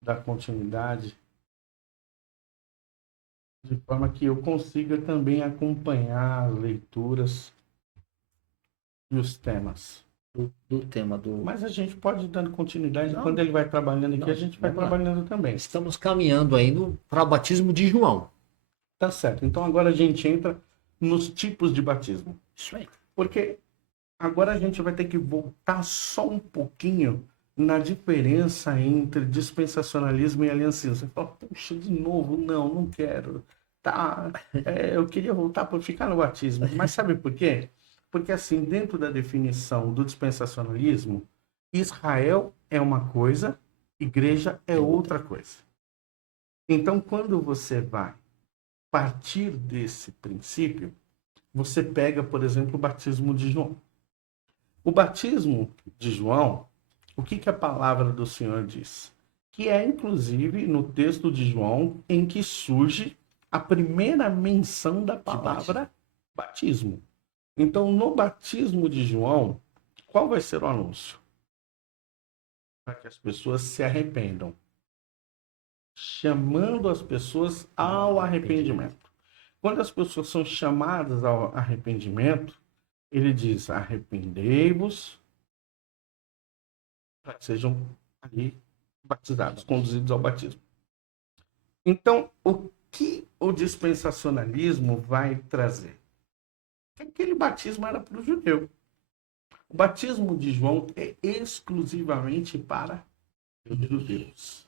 dar continuidade, de forma que eu consiga também acompanhar as leituras e os temas. Do tema do... Mas a gente pode ir dando continuidade, Não. quando ele vai trabalhando aqui, Não, a gente vai vamos lá. trabalhando também. Estamos caminhando aí para o batismo de João. Tá certo. Então agora a gente entra nos tipos de batismo. Isso aí. Porque agora a gente vai ter que voltar só um pouquinho na diferença entre dispensacionalismo e aliancismo. Você fala, puxa, de novo, não quero. Tá, eu queria voltar para ficar no batismo. Mas sabe por quê? Porque assim, dentro da definição do dispensacionalismo, Israel é uma coisa, igreja é outra coisa. Então, quando você vai partir desse princípio, você pega, por exemplo, o batismo de João. O batismo de João, o que a palavra do Senhor diz? Que é, inclusive, no texto de João, em que surge a primeira menção da palavra batismo. Então, no batismo de João, qual vai ser o anúncio? Para que as pessoas se arrependam. Chamando as pessoas ao arrependimento. Quando as pessoas são chamadas ao arrependimento, ele diz, arrependei-vos, para que sejam ali batizados, conduzidos ao batismo. Então, o que o dispensacionalismo vai trazer? Aquele batismo era para o judeu. O batismo de João é exclusivamente para os judeus.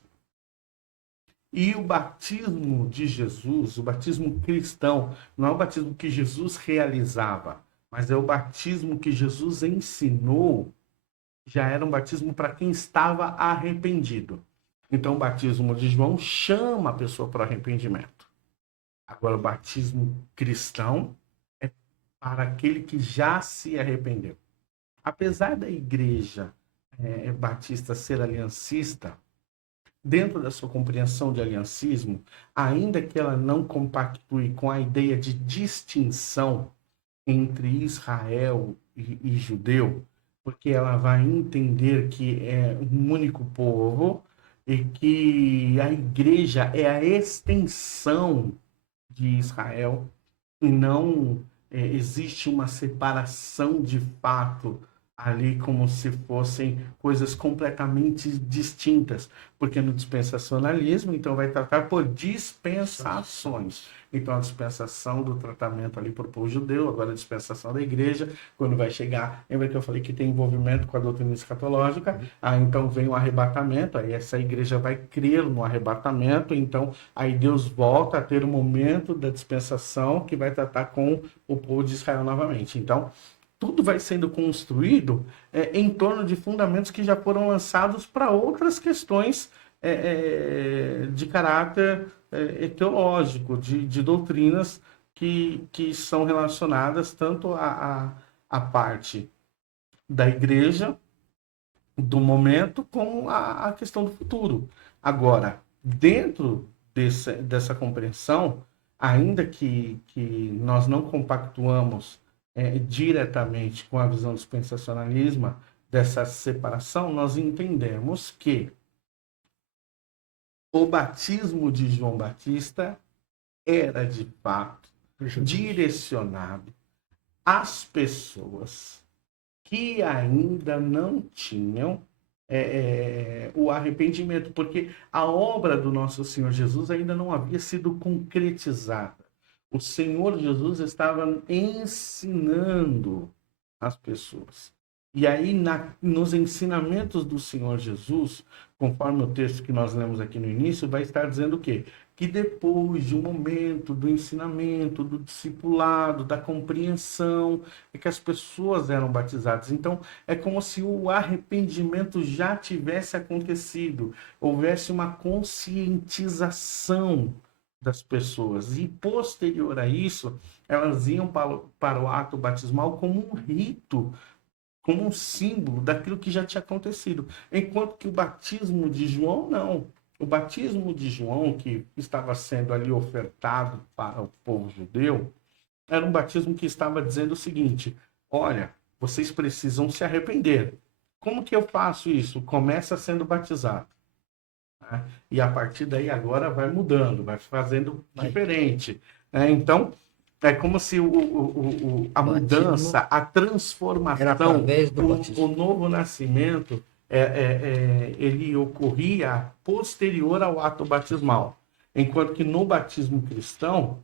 E o batismo de Jesus, o batismo cristão, não é o batismo que Jesus realizava, mas é o batismo que Jesus ensinou, já era um batismo para quem estava arrependido. Então, o batismo de João chama a pessoa para o arrependimento. Agora, o batismo cristão é para aquele que já se arrependeu. Apesar da igreja batista ser aliancista, dentro da sua compreensão de aliancismo, ainda que ela não compactue com a ideia de distinção entre Israel e judeu, porque ela vai entender que é um único povo e que a igreja é a extensão de Israel e não existe uma separação de fato ali como se fossem coisas completamente distintas, porque no dispensacionalismo, então, vai tratar por dispensações. Então, a dispensação do tratamento ali para o povo judeu, agora a dispensação da igreja, quando vai chegar, lembra que eu falei que tem envolvimento com a doutrina escatológica, então vem o arrebatamento, aí essa igreja vai crer no arrebatamento, então aí Deus volta a ter o momento da dispensação que vai tratar com o povo de Israel novamente. Então, tudo vai sendo construído em torno de fundamentos que já foram lançados para outras questões de caráter teológico, de doutrinas que são relacionadas tanto à parte da igreja, do momento, como à questão do futuro. Agora, dentro dessa compreensão, ainda que nós não compactuamos diretamente com a visão do dispensacionalismo, dessa separação, nós entendemos que o batismo de João Batista era, de fato, direcionado às pessoas que ainda não tinham o arrependimento, porque a obra do nosso Senhor Jesus ainda não havia sido concretizada. O Senhor Jesus estava ensinando as pessoas. E aí, nos ensinamentos do Senhor Jesus, conforme o texto que nós lemos aqui no início, vai estar dizendo o quê? Que depois de um momento do ensinamento, do discipulado, da compreensão, é que as pessoas eram batizadas. Então, é como se o arrependimento já tivesse acontecido, houvesse uma conscientização das pessoas. E, posterior a isso, elas iam para o ato batismal como um rito, como um símbolo daquilo que já tinha acontecido. Enquanto que o batismo de João, não. O batismo de João, que estava sendo ali ofertado para o povo judeu, era um batismo que estava dizendo o seguinte: olha, vocês precisam se arrepender. Como que eu faço isso? Começa sendo batizado. Né? E a partir daí agora vai mudando, vai fazendo diferente. Então, é como se a mudança, a transformação, o novo nascimento, ele ocorria posterior ao ato batismal. Enquanto que no batismo cristão,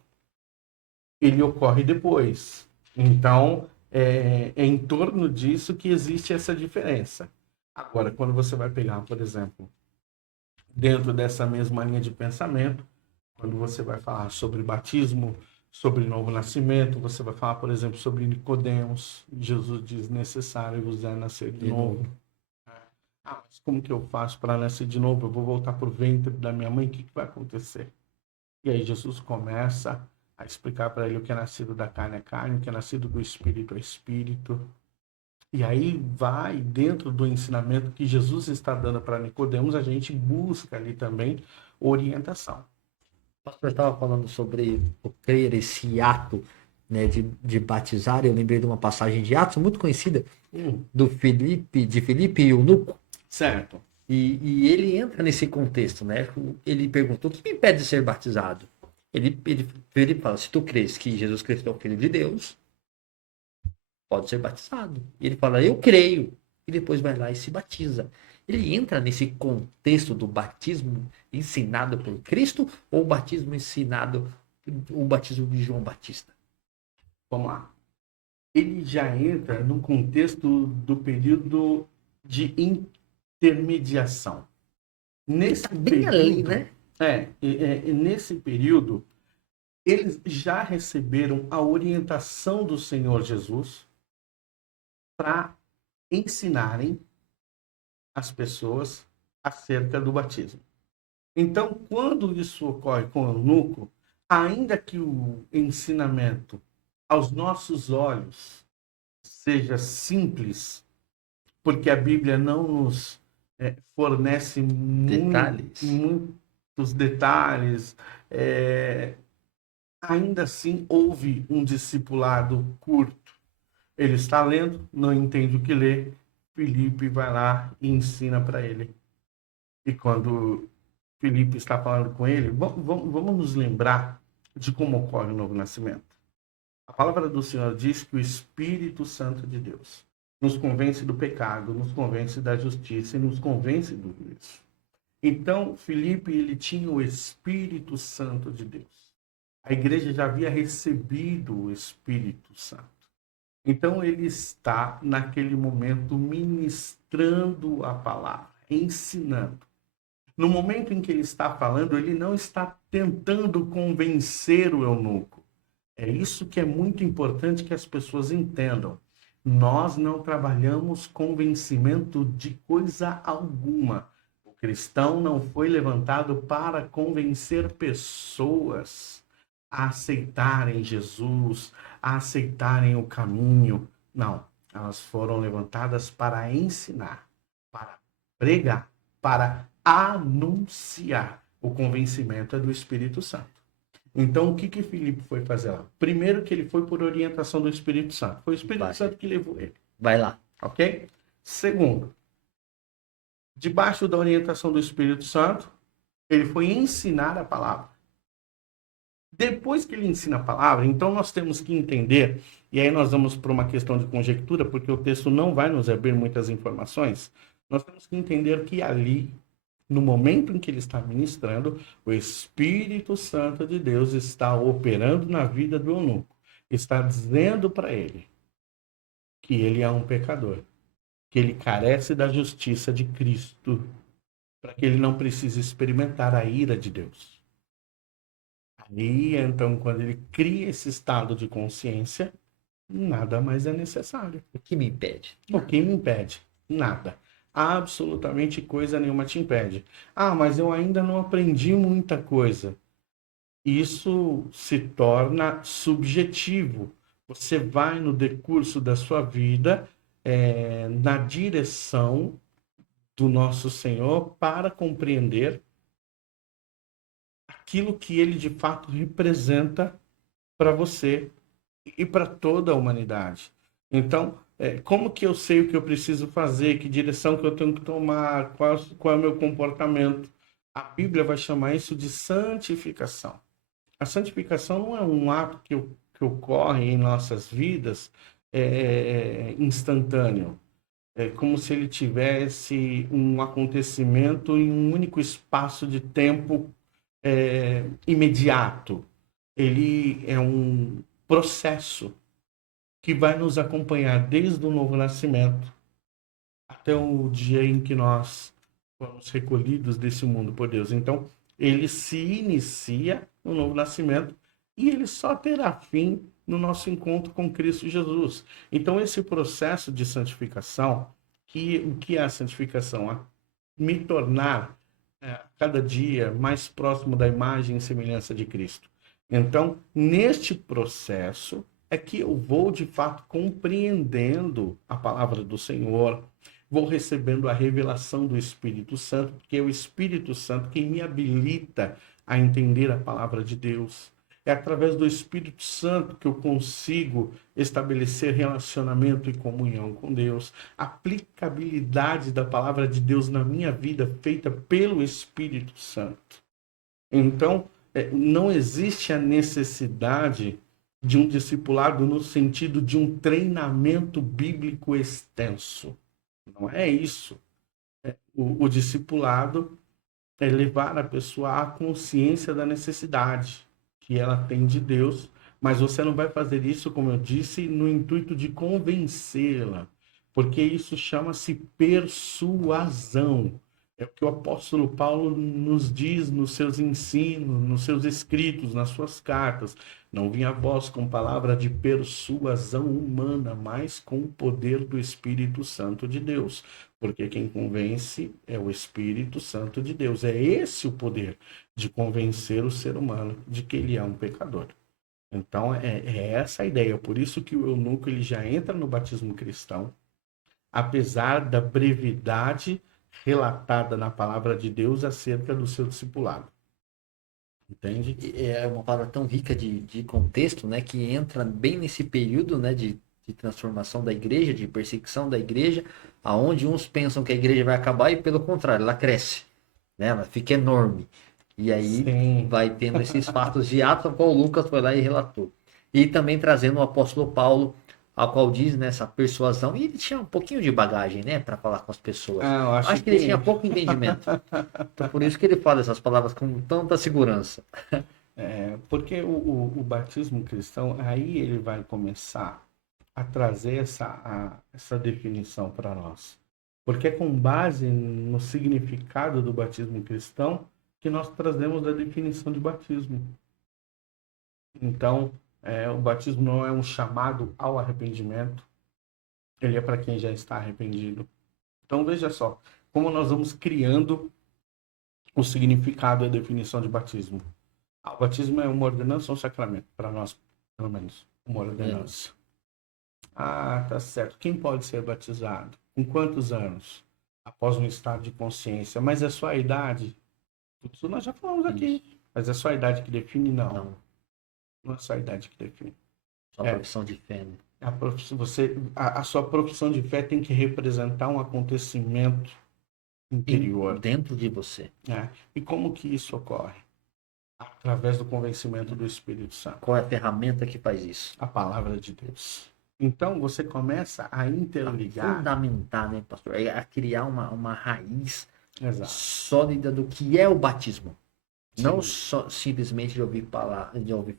ele ocorre depois. Então, é em torno disso que existe essa diferença. Agora, quando você vai pegar, por exemplo, dentro dessa mesma linha de pensamento, quando você vai falar sobre batismo, sobre novo nascimento, você vai falar, por exemplo, sobre Nicodemos. Jesus diz: necessário vos é nascer de novo. Mas como que eu faço para nascer de novo? Eu vou voltar para o ventre da minha mãe? O que vai acontecer? E aí Jesus começa a explicar para ele: o que é nascido da carne é carne, o que é nascido do espírito é espírito. E aí vai, dentro do ensinamento que Jesus está dando para Nicodemos, a gente busca ali também orientação. O pastor estava falando sobre o crer, esse ato, né, de batizar. Eu lembrei de uma passagem de Atos muito conhecida de Filipe e Eunuco. Certo. E ele entra nesse contexto, né? Ele perguntou: o que me impede de ser batizado? Ele fala: se tu crês que Jesus Cristo é o Filho de Deus, pode ser batizado. E ele fala: eu creio. E depois vai lá e se batiza. Ele entra nesse contexto do batismo ensinado por Cristo ou o batismo ensinado, o batismo de João Batista? Vamos lá. Ele já entra no contexto do período de intermediação. Nesse bem ali, né? Nesse período, eles já receberam a orientação do Senhor Jesus para ensinarem as pessoas acerca do batismo. Então, quando isso ocorre com o eunuco, ainda que o ensinamento aos nossos olhos seja simples, porque a Bíblia não nos fornece muitos detalhes, ainda assim houve um discipulado curto. Ele está lendo, não entende o que lê, Filipe vai lá e ensina para ele. E quando Filipe está falando com ele, vamos nos lembrar de como ocorre o novo nascimento. A palavra do Senhor diz que o Espírito Santo de Deus nos convence do pecado, nos convence da justiça e nos convence do juízo. Então, Filipe, ele tinha o Espírito Santo de Deus. A igreja já havia recebido o Espírito Santo. Então, ele está, naquele momento, ministrando a palavra, ensinando. No momento em que ele está falando, ele não está tentando convencer o eunuco. É isso que é muito importante que as pessoas entendam. Nós não trabalhamos convencimento de coisa alguma. O cristão não foi levantado para convencer pessoas a aceitarem Jesus, a aceitarem o caminho. Não, elas foram levantadas para ensinar, para pregar, para anunciar O convencimento é do Espírito Santo. Então, o que Filipe foi fazer lá? Primeiro que ele foi por orientação do Espírito Santo. Foi o Espírito Santo que levou ele. Vai lá. Ok? Segundo, debaixo da orientação do Espírito Santo, ele foi ensinar a palavra. Depois que ele ensina a palavra, então nós temos que entender, e aí nós vamos para uma questão de conjectura, porque o texto não vai nos abrir muitas informações, nós temos que entender que ali, no momento em que ele está ministrando, o Espírito Santo de Deus está operando na vida do eunuco, está dizendo para ele que ele é um pecador, que ele carece da justiça de Cristo, para que ele não precise experimentar a ira de Deus. Aí, então, quando ele cria esse estado de consciência, nada mais é necessário. O que me impede? O que me impede? Nada. Absolutamente coisa nenhuma te impede. Ah, mas eu ainda não aprendi muita coisa. Isso se torna subjetivo. Você vai no decurso da sua vida na direção do nosso Senhor para compreender aquilo que ele de fato representa para você e para toda a humanidade. Então, como que eu sei o que eu preciso fazer, que direção que eu tenho que tomar, qual é o meu comportamento? A Bíblia vai chamar isso de santificação. A santificação não é um ato que ocorre em nossas vidas instantâneo. É como se ele tivesse um acontecimento em um único espaço de tempo imediato. Ele é um processo que vai nos acompanhar desde o novo nascimento até o dia em que nós fomos recolhidos desse mundo por Deus. Então, ele se inicia no novo nascimento e ele só terá fim no nosso encontro com Cristo Jesus. Então, esse processo de santificação, o que é a santificação? A me tornar cada dia mais próximo da imagem e semelhança de Cristo. Então, neste processo é que eu vou, de fato, compreendendo a palavra do Senhor, vou recebendo a revelação do Espírito Santo, porque é o Espírito Santo quem me habilita a entender a palavra de Deus. É através do Espírito Santo que eu consigo estabelecer relacionamento e comunhão com Deus. A aplicabilidade da palavra de Deus na minha vida feita pelo Espírito Santo. Então, não existe a necessidade de um discipulado no sentido de um treinamento bíblico extenso. Não é isso. O discipulado é levar a pessoa à consciência da necessidade que ela tem de Deus, mas você não vai fazer isso, como eu disse, no intuito de convencê-la, porque isso chama-se persuasão. É o que o apóstolo Paulo nos diz nos seus ensinos, nos seus escritos, nas suas cartas. Não vim a vós com palavra de persuasão humana, mas com o poder do Espírito Santo de Deus. Porque quem convence é o Espírito Santo de Deus. É esse o poder de convencer o ser humano de que ele é um pecador. Então, é essa a ideia. Por isso que o eunuco ele já entra no batismo cristão, apesar da brevidade relatada na palavra de Deus acerca do seu discipulado. Entende? É uma palavra tão rica de contexto, né, que entra bem nesse período, né, de transformação da igreja, de perseguição da igreja, aonde uns pensam que a igreja vai acabar e, pelo contrário, ela cresce, né, ela fica enorme. E aí Sim. vai tendo esses fatos de Atos, ao qual Lucas foi lá e relatou. E também trazendo o apóstolo Paulo, ao qual diz nessa persuasão, e ele tinha um pouquinho de bagagem, né, para falar com as pessoas. Eu acho que ele tinha pouco entendimento. Então, por isso que ele fala essas palavras com tanta segurança. Porque o batismo cristão, aí ele vai começar a trazer essa definição para nós. Porque é com base no significado do batismo cristão que nós trazemos a definição de batismo. Então, o batismo não é um chamado ao arrependimento, ele é para quem já está arrependido. Então, veja só, como nós vamos criando o significado e a definição de batismo. O batismo é uma ordenança ou um sacramento? Para nós, pelo menos, uma ordenança. Tá certo. Quem pode ser batizado? Com quantos anos? Após um estado de consciência. Mas é só a idade? Isso nós já falamos aqui. Mas é só a idade que define? Não. Não, Não é só a idade que define. só a profissão de fé, né? A sua profissão de fé tem que representar um acontecimento interior. Dentro de você. Né? E como que isso ocorre? Através do convencimento do Espírito Santo. Qual é a ferramenta que faz isso? A palavra de Deus. Então você começa a interligar. Fundamentar, né, pastor? A criar uma raiz Exato. sólida do que é o batismo. Sim. Não só simplesmente de ouvir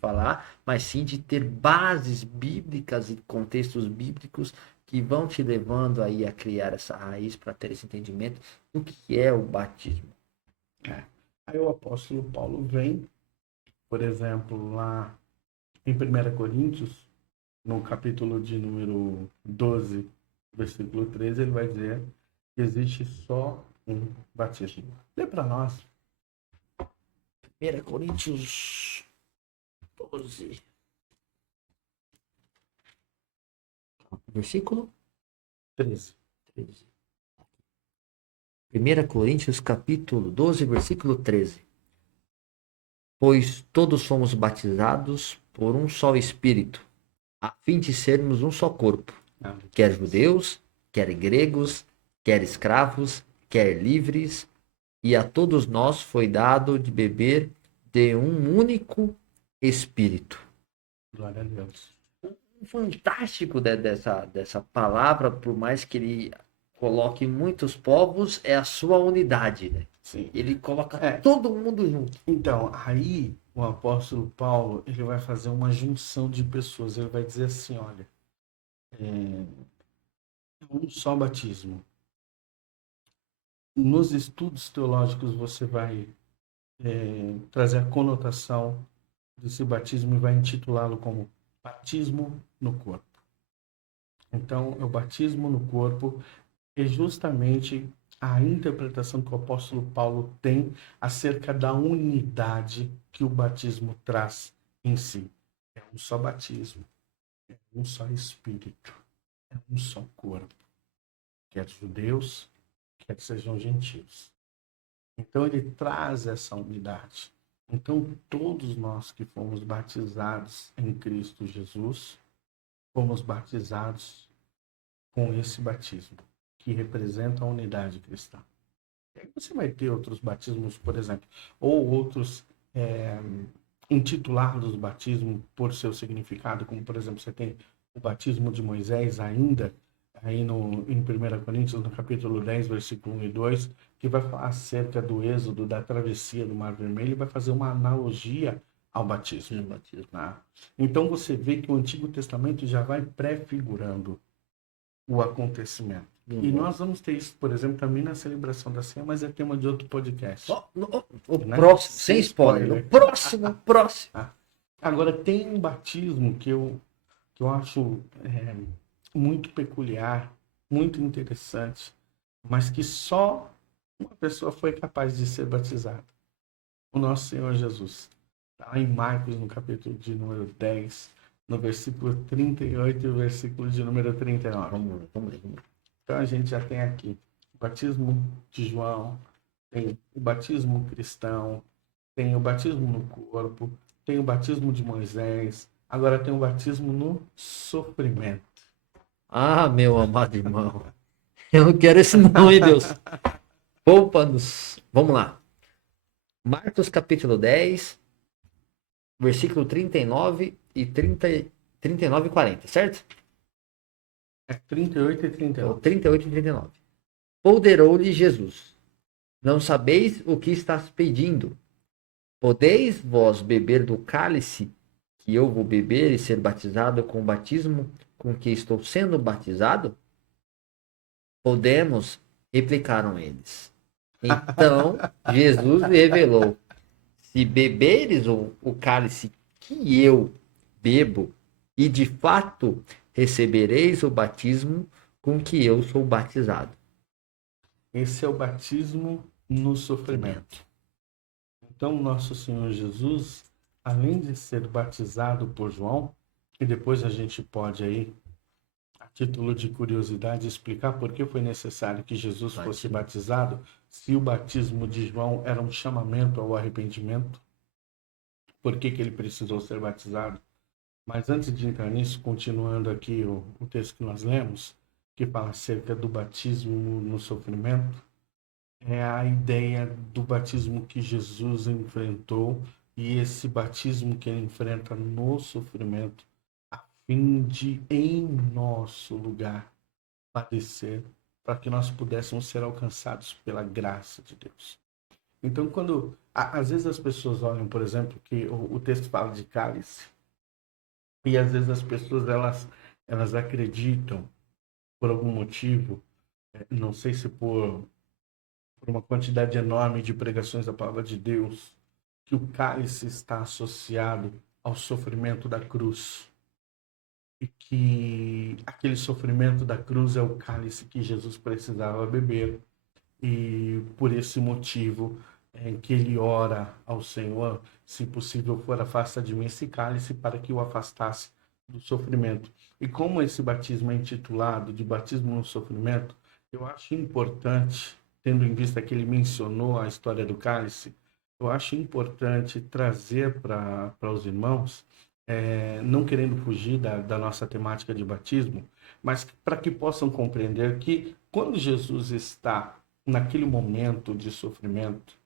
falar, mas sim de ter bases bíblicas e contextos bíblicos que vão te levando aí a criar essa raiz para ter esse entendimento do que é o batismo. Aí o apóstolo Paulo vem, por exemplo, lá em 1 Coríntios, no capítulo de número 12, versículo 13, ele vai dizer que existe só um batismo. Lê para nós. 1 Coríntios 12. Versículo 13. 13. 1 Coríntios capítulo 12, versículo 13. Pois todos fomos batizados por um só Espírito, a fim de sermos um só corpo, quer judeus, quer gregos, quer escravos, quer livres, e a todos nós foi dado de beber de um único Espírito. Glória a Deus. Fantástico dessa palavra, por mais que ele coloque muitos povos, é a sua unidade, né? Sim. Ele coloca todo mundo junto. Então, aí o apóstolo Paulo, ele vai fazer uma junção de pessoas. Ele vai dizer assim, olha, é um só batismo. Nos estudos teológicos você vai trazer a conotação desse batismo e vai intitulá-lo como batismo no corpo. Então, o batismo no corpo é justamente a interpretação que o apóstolo Paulo tem acerca da unidade que o batismo traz em si. É um só batismo, é um só Espírito, é um só corpo. Quer judeus, quer sejam gentios. Então ele traz essa unidade. Então todos nós que fomos batizados em Cristo Jesus, fomos batizados com esse batismo, que representa a unidade cristã. E aí você vai ter outros batismos, por exemplo, ou outros intitulados batismo por seu significado, como por exemplo você tem o batismo de Moisés ainda, aí em 1 Coríntios, no capítulo 10, versículo 1 e 2, que vai falar acerca do êxodo, da travessia do Mar Vermelho, e vai fazer uma analogia ao batismo. Tá? Então você vê que o Antigo Testamento já vai prefigurando o acontecimento. E nós vamos ter isso, por exemplo, também na celebração da ceia, mas é tema de outro podcast. O Né? próximo, sem spoiler. O próximo. Agora, tem um batismo que eu acho muito peculiar, muito interessante, mas que só uma pessoa foi capaz de ser batizada. O nosso Senhor Jesus. Está lá em Marcos, no capítulo de número 10, no versículo 38 e o versículo de número 39. Vamos ler. Então a gente já tem aqui o batismo de João, tem o batismo cristão, tem o batismo no corpo, tem o batismo de Moisés, agora tem o batismo no sofrimento. Ah, meu amado irmão. Eu não quero esse não, hein, Deus. Poupa-nos. Vamos lá. Marcos capítulo 10, versículo 39 e 39 e 40, certo? 38 e 39. 38 e 39. Ponderou-lhe Jesus: não sabeis o que estás pedindo? Podeis vós beber do cálice que eu vou beber e ser batizado com o batismo com que estou sendo batizado? Podemos, replicaram eles. Então Jesus revelou: se beberes o cálice que eu bebo, e de fato recebereis o batismo com que eu sou batizado. Esse é o batismo no sofrimento. Então, nosso Senhor Jesus, além de ser batizado por João, e depois a gente pode aí, a título de curiosidade, explicar por que foi necessário que Jesus fosse batizado se o batismo de João era um chamamento ao arrependimento, por que ele precisou ser batizado. Mas antes de entrar nisso, continuando aqui o texto que nós lemos, que fala acerca do batismo no sofrimento, é a ideia do batismo que Jesus enfrentou e esse batismo que ele enfrenta no sofrimento, a fim de, em nosso lugar, padecer, para que nós pudéssemos ser alcançados pela graça de Deus. Então, quando às vezes as pessoas olham, por exemplo, que o texto fala de cálice, e às vezes as pessoas elas acreditam, por algum motivo, não sei se por uma quantidade enorme de pregações da palavra de Deus, que o cálice está associado ao sofrimento da cruz. E que aquele sofrimento da cruz é o cálice que Jesus precisava beber. E por esse motivo que ele ora ao Senhor, se possível for, afasta de mim esse cálice, para que o afastasse do sofrimento. E como esse batismo é intitulado de batismo no sofrimento, eu acho importante, tendo em vista que ele mencionou a história do cálice, eu acho importante trazer para os irmãos, não querendo fugir da nossa temática de batismo, mas para que possam compreender que quando Jesus está naquele momento de sofrimento,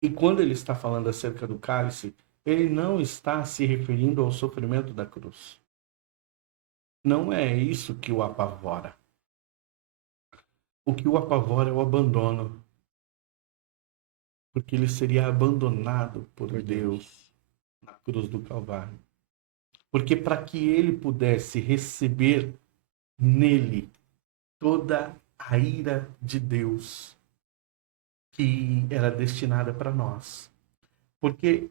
e quando ele está falando acerca do cálice, ele não está se referindo ao sofrimento da cruz. Não é isso que o apavora. O que o apavora é o abandono. Porque ele seria abandonado por Deus na cruz do Calvário. Porque para que ele pudesse receber nele toda a ira de Deus que era destinada para nós. Porque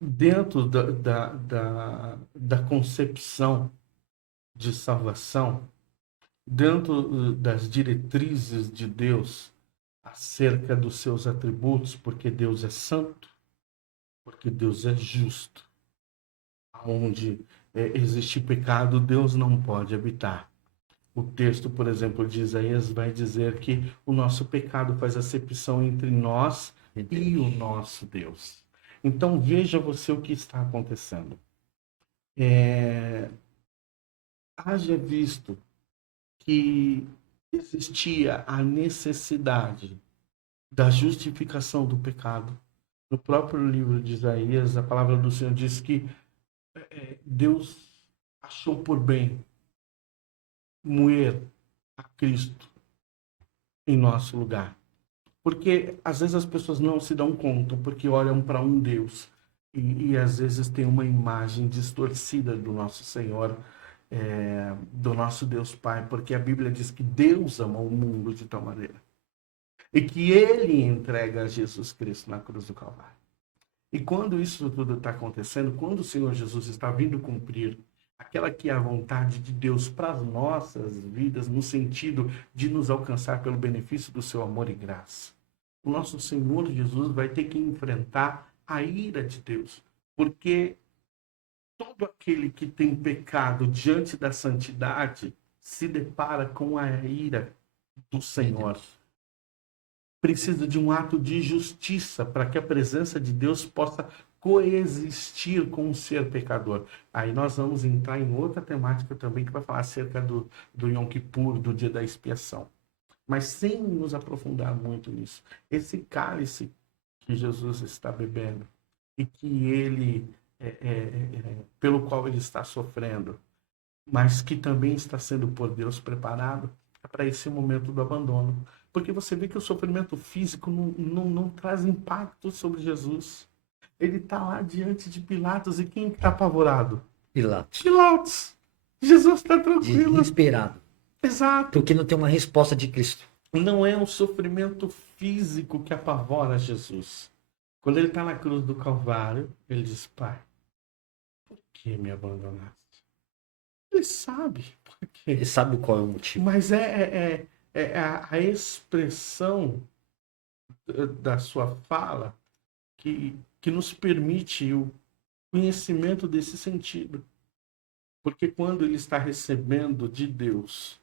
dentro da concepção de salvação, dentro das diretrizes de Deus acerca dos seus atributos, porque Deus é santo, porque Deus é justo, onde existe pecado, Deus não pode habitar. O texto, por exemplo, de Isaías vai dizer que o nosso pecado faz acepção entre nós e o nosso Deus. Então veja você o que está acontecendo. Haja visto que existia a necessidade da justificação do pecado. No próprio livro de Isaías, a palavra do Senhor diz que Deus achou por bem moer a Cristo em nosso lugar. Porque às vezes as pessoas não se dão conta, porque olham para um Deus e às vezes tem uma imagem distorcida do nosso Senhor, do nosso Deus Pai, porque a Bíblia diz que Deus ama o mundo de tal maneira e que ele entrega Jesus Cristo na cruz do Calvário. E quando isso tudo está acontecendo, quando o Senhor Jesus está vindo cumprir aquela que é a vontade de Deus para as nossas vidas, no sentido de nos alcançar pelo benefício do seu amor e graça, o nosso Senhor Jesus vai ter que enfrentar a ira de Deus, porque todo aquele que tem pecado diante da santidade se depara com a ira do Senhor. Precisa de um ato de justiça para que a presença de Deus possa coexistir com o ser pecador. Aí nós vamos entrar em outra temática também que vai falar acerca do Yom Kippur, do dia da expiação. Mas sem nos aprofundar muito nisso. Esse cálice que Jesus está bebendo e que ele, pelo qual ele está sofrendo, mas que também está sendo por Deus preparado para esse momento do abandono. Porque você vê que o sofrimento físico não traz impacto sobre Jesus. Ele está lá diante de Pilatos, e quem está apavorado? Pilatos. Jesus está tranquilo. Desesperado. Exato. Porque não tem uma resposta de Cristo. Não é um sofrimento físico que apavora Jesus. Quando ele está na cruz do Calvário, ele diz: Pai, por que me abandonaste? Ele sabe por quê. Ele sabe qual é o motivo. Mas é a expressão da sua fala que nos permite o conhecimento desse sentido. Porque quando ele está recebendo de Deus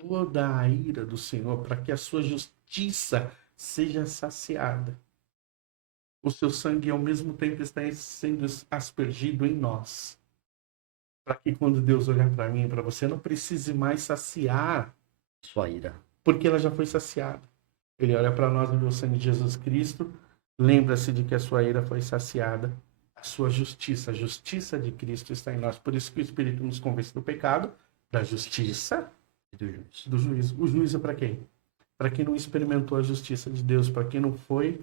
toda a ira do Senhor, para que a sua justiça seja saciada. O seu sangue ao mesmo tempo está sendo aspergido em nós. Para que quando Deus olhar para mim e para você, não precise mais saciar, Sua ira. porque ela já foi saciada. Ele olha para nós e vê o sangue de Jesus Cristo, lembra-se de que a sua ira foi saciada, a sua justiça, a justiça de Cristo está em nós. Por isso que o Espírito nos convence do pecado, da justiça E do juízo. do juízo. O juízo é para quem? Para quem não experimentou a justiça de Deus, para quem não foi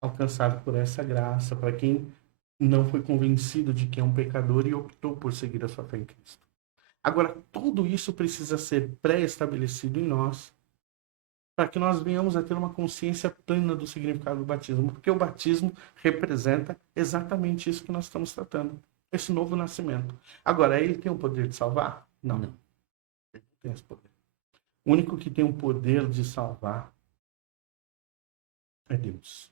alcançado por essa graça, para quem não foi convencido de que é um pecador e optou por seguir a sua fé em Cristo. Agora, tudo isso precisa ser pré-estabelecido em nós, para que nós venhamos a ter uma consciência plena do significado do batismo, porque o batismo representa exatamente isso que nós estamos tratando, esse novo nascimento. Agora, ele tem o poder de salvar? Não. Não. Ele não tem esse poder. O único que tem o poder de salvar é Deus.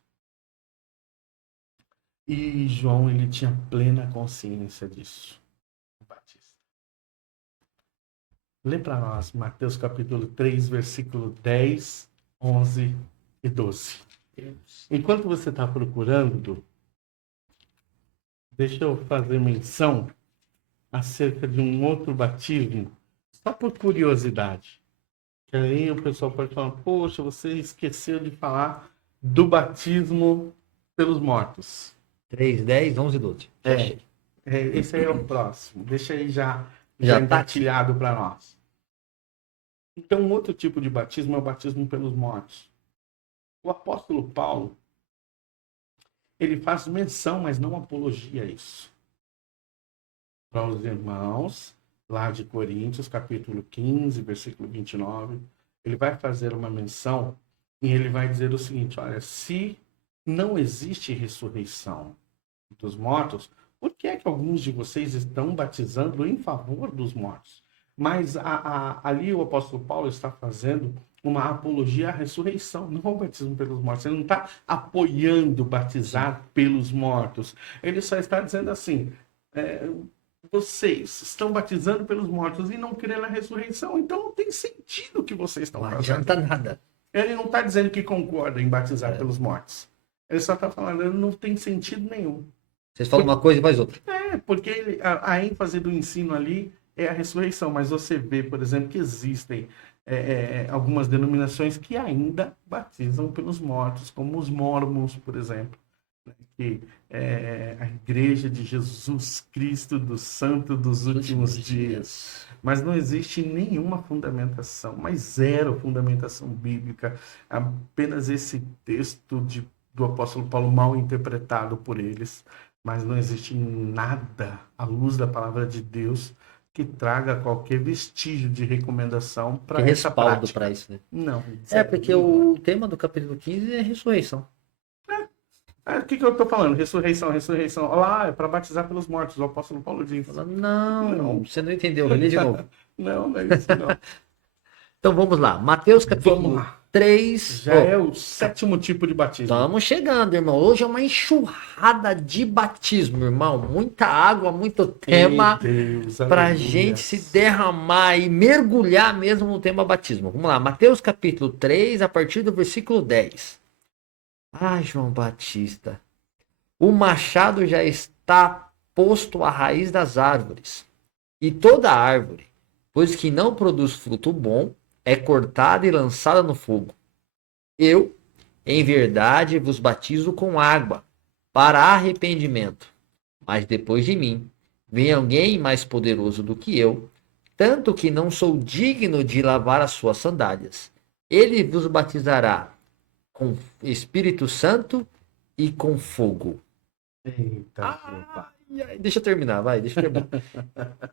E João, ele tinha plena consciência disso. O Batista. Lê para nós Mateus capítulo 3, versículo 10, 11 e 12. Enquanto você está procurando, deixa eu fazer menção acerca de um outro batismo, só por curiosidade. Que aí o pessoal pode falar, poxa, você esqueceu de falar do batismo pelos mortos. 3, 10, 11 e 12. Esse aí é o próximo. Deixa aí já Já tá engatilhado para nós. Então, um outro tipo de batismo é o batismo pelos mortos. O apóstolo Paulo, ele faz menção, mas não apologia a isso. Para os irmãos, lá de Coríntios, capítulo 15, versículo 29, ele vai fazer uma menção e ele vai dizer o seguinte, olha, se não existe ressurreição dos mortos, por que é que alguns de vocês estão batizando em favor dos mortos? Mas ali o apóstolo Paulo está fazendo uma apologia à ressurreição, não ao batismo pelos mortos. Ele não está apoiando batizar pelos mortos. Ele só está dizendo assim, vocês estão batizando pelos mortos e não crê na ressurreição, então não tem sentido o que vocês estão Não fazendo. adianta nada. Ele não está dizendo que concorda em batizar pelos mortos. Ele só está falando, não tem sentido nenhum. Vocês falam uma coisa e faz outra. Porque a ênfase do ensino ali é a ressurreição, mas você vê, por exemplo, que existem algumas denominações que ainda batizam pelos mortos, como os mormons, por exemplo, né? Que é a Igreja de Jesus Cristo do Santo dos Últimos Dias. Mas não existe nenhuma fundamentação, mas zero fundamentação bíblica, apenas esse texto do apóstolo Paulo mal interpretado por eles, mas não existe nada à luz da palavra de Deus que traga qualquer vestígio de recomendação para essa respaldo prática. para isso, né? Não. Porque o tema do capítulo 15 é ressurreição. O que eu estou falando? Ressurreição. Olha lá, é para batizar pelos mortos. O apóstolo Paulo diz. Não, você não entendeu. Lê de novo. Não é isso não. Então vamos lá. Mateus Vamos capítulo lá. 3. Já é o 7º tipo de batismo. Estamos chegando, irmão. Hoje é uma enxurrada de batismo, irmão. Muita água, muito tema para a gente se derramar e mergulhar mesmo no tema batismo. Vamos lá. Mateus capítulo 3, a partir do versículo 10. Ai, João Batista. O machado já está posto à raiz das árvores. E toda árvore, pois que não produz fruto bom, é cortada e lançada no fogo. Eu, em verdade, vos batizo com água, para arrependimento. Mas depois de mim, vem alguém mais poderoso do que eu, tanto que não sou digno de lavar as suas sandálias. Ele vos batizará com Espírito Santo e com fogo. Eita, Deixa eu terminar, vai, deixa eu terminar.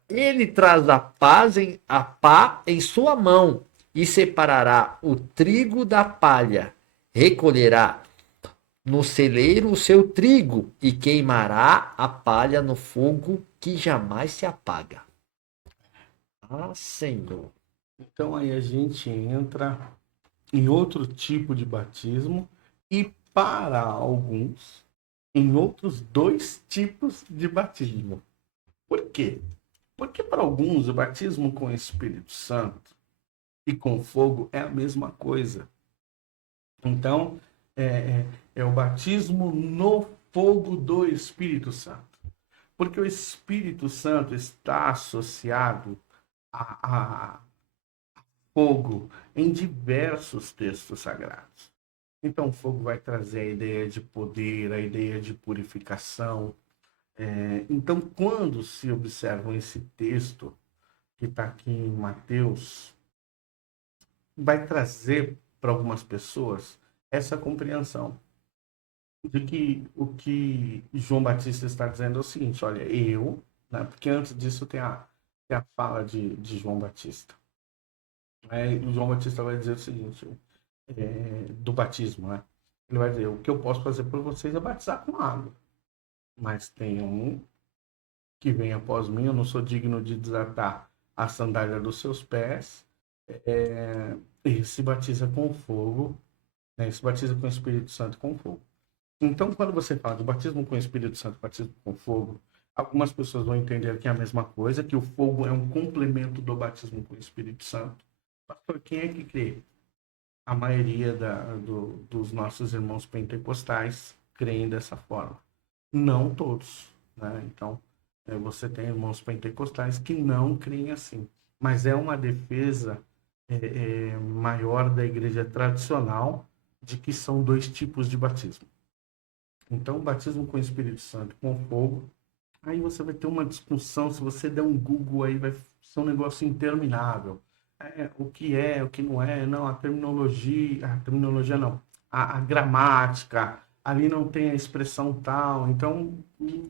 Ele traz a pá em sua mão e separará o trigo da palha. Recolherá no celeiro o seu trigo e queimará a palha no fogo que jamais se apaga. Ah, Senhor. Então aí a gente entra em outro tipo de batismo e para alguns em outros 2 tipos de batismo. Por quê? Porque para alguns o batismo com o Espírito Santo e com fogo é a mesma coisa. Então, é o batismo no fogo do Espírito Santo. Porque o Espírito Santo está associado a fogo em diversos textos sagrados. Então, o fogo vai trazer a ideia de poder, a ideia de purificação. Então, quando se observa esse texto, que está aqui em Mateus, vai trazer para algumas pessoas essa compreensão de que o que João Batista está dizendo é o seguinte: olha, né, porque antes disso tem a fala de João Batista. O João Batista vai dizer o seguinte, do batismo, né? Ele vai dizer: o que eu posso fazer por vocês é batizar com água. Mas tem um que vem após mim, eu não sou digno de desatar a sandália dos seus pés. Ele se batiza com fogo, né? Ele se batiza com o Espírito Santo com fogo. Então, quando você fala de batismo com o Espírito Santo, batismo com fogo, algumas pessoas vão entender que é a mesma coisa, que o fogo é um complemento do batismo com o Espírito Santo. Pastor, quem é que crê? A maioria dos nossos irmãos pentecostais creem dessa forma. Não todos, né? Então, você tem irmãos pentecostais que não creem assim. Mas é uma defesa maior da igreja tradicional de que são dois tipos de batismo. Então, o batismo com o Espírito Santo, com fogo, aí você vai ter uma discussão, se você der um Google aí, vai ser um negócio interminável. O que é, o que não é, não, a terminologia não, a gramática, ali não tem a expressão tal, então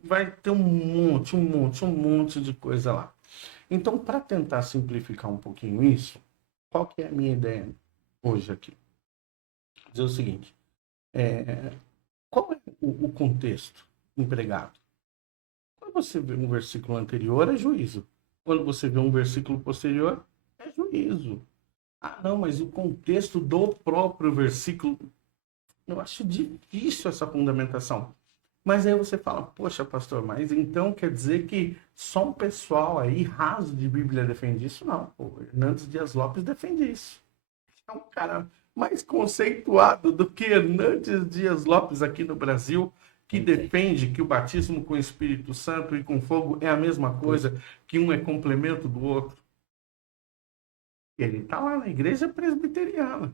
vai ter um monte de coisa lá. Então, para tentar simplificar um pouquinho isso, qual que é a minha ideia hoje aqui? Dizer o seguinte, qual é o contexto empregado? Quando você vê um versículo anterior, é juízo. Quando você vê um versículo posterior, é juízo. Ah, não, mas o contexto do próprio versículo, eu acho difícil essa fundamentação. Mas aí você fala, poxa, pastor, mas então quer dizer que só um pessoal aí raso de Bíblia defende isso? Não, o Hernandes Dias Lopes defende isso. É um cara mais conceituado do que Hernandes Dias Lopes aqui no Brasil, que defende que o batismo com o Espírito Santo e com fogo é a mesma coisa, que um é complemento do outro. Ele está lá na igreja presbiteriana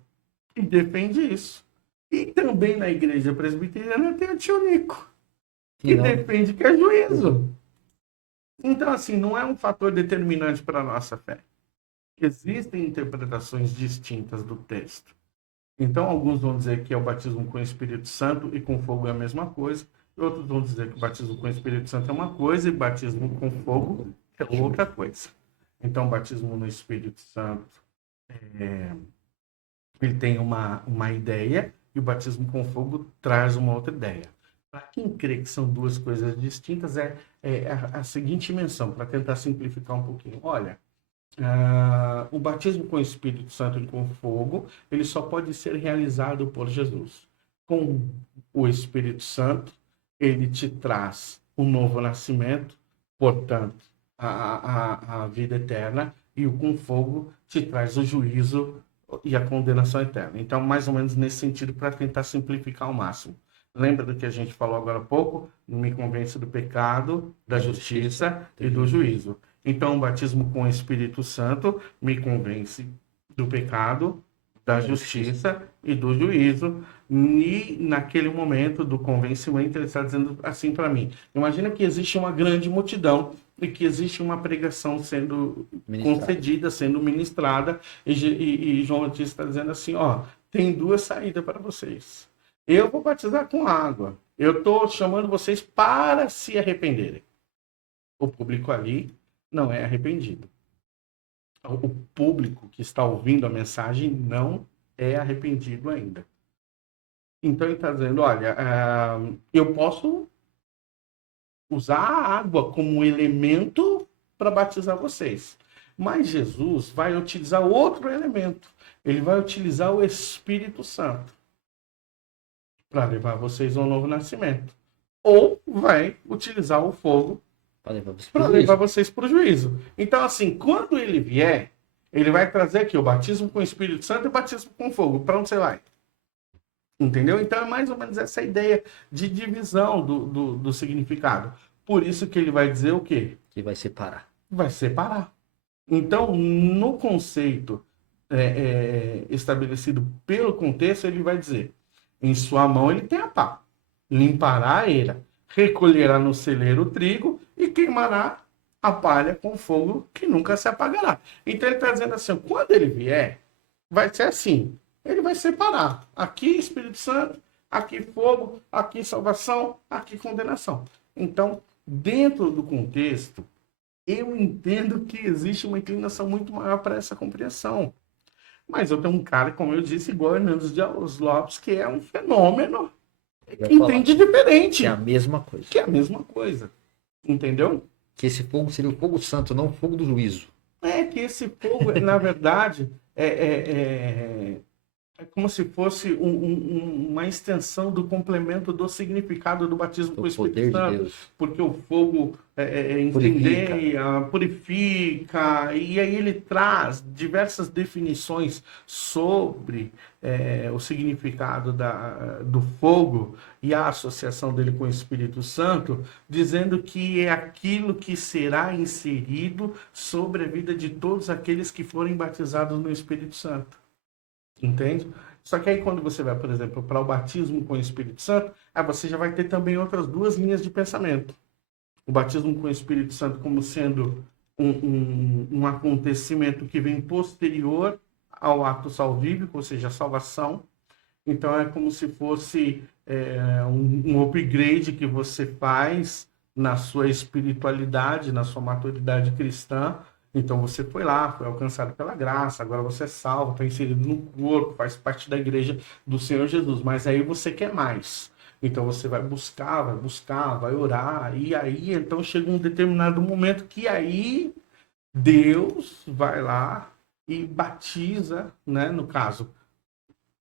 e defende isso. E também na igreja presbiteriana tem o tio Nico, que defende que é juízo. Então, assim, não é um fator determinante para a nossa fé. Existem interpretações distintas do texto. Então, alguns vão dizer que é o batismo com o Espírito Santo e com fogo é a mesma coisa. E outros vão dizer que o batismo com o Espírito Santo é uma coisa e batismo com fogo é outra coisa. Então, o batismo no Espírito Santo, ele tem uma ideia e o batismo com fogo traz uma outra ideia. Para quem crê que são duas coisas distintas, é a seguinte menção, para tentar simplificar um pouquinho. Olha, o batismo com o Espírito Santo e com fogo, ele só pode ser realizado por Jesus. Com o Espírito Santo, ele te traz um novo nascimento, portanto, a vida eterna, e o com fogo te traz o juízo e a condenação eterna. Então, mais ou menos nesse sentido, para tentar simplificar ao máximo. Lembra do que a gente falou agora há pouco? Me convence do pecado, da justiça e do juízo. Então, o batismo com o Espírito Santo me convence do pecado, da justiça e do juízo. E naquele momento do convencimento, ele está dizendo assim para mim. Imagina que existe uma grande multidão e que existe uma pregação sendo concedida, sendo ministrada. E João Batista está dizendo assim, ó, tem duas saídas para vocês. Eu vou batizar com água. Eu estou chamando vocês para se arrependerem. O público ali não é arrependido. O público que está ouvindo a mensagem não é arrependido ainda. Então ele está dizendo, olha, eu posso usar a água como elemento para batizar vocês. Mas Jesus vai utilizar outro elemento. Ele vai utilizar o Espírito Santo para levar vocês ao novo nascimento. Ou vai utilizar o fogo para levar vocês para o juízo. Então, assim, quando ele vier, Ele vai trazer aqui o batismo com o Espírito Santo e o batismo com fogo. Para onde você vai? Entendeu? Então é mais ou menos essa ideia de divisão do significado. Por isso que ele vai dizer o quê? Que vai separar. Vai separar. Então, no conceito estabelecido pelo contexto, ele vai dizer: em sua mão ele tem a pá, limpará a eira, recolherá no celeiro o trigo e queimará a palha com fogo que nunca se apagará. Então ele está dizendo assim, quando ele vier, vai ser assim, ele vai separar, aqui Espírito Santo, aqui fogo, aqui salvação, aqui condenação. Então, dentro do contexto, eu entendo que existe uma inclinação muito maior para essa compreensão. Mas eu tenho um cara, como eu disse, igual Hernandes Dias Lopes, que é um fenômeno, que entende diferente. Que é a mesma coisa. Que é a mesma coisa. Entendeu? Que esse fogo seria o fogo santo, não o fogo do juízo. É que esse fogo, na verdade, é como se fosse uma extensão do complemento do significado do batismo com o Espírito Santo. Porque o fogo incendeia, purifica, e aí ele traz diversas definições sobre o significado do fogo e a associação dele com o Espírito Santo, dizendo que é aquilo que será inserido sobre a vida de todos aqueles que forem batizados no Espírito Santo. Entende? Só que aí quando você vai, por exemplo, para o batismo com o Espírito Santo, aí você já vai ter também outras duas linhas de pensamento. O batismo com o Espírito Santo como sendo um acontecimento que vem posterior ao ato salvífico, ou seja, a salvação. Então é como se fosse um upgrade que você faz na sua espiritualidade, na sua maturidade cristã. Então você foi lá, foi alcançado pela graça, agora você é salvo, está inserido no corpo, faz parte da igreja do Senhor Jesus. Mas aí você quer mais. Então você vai buscar, vai orar. E aí então chega um determinado momento que aí Deus vai lá e batiza, né? No caso,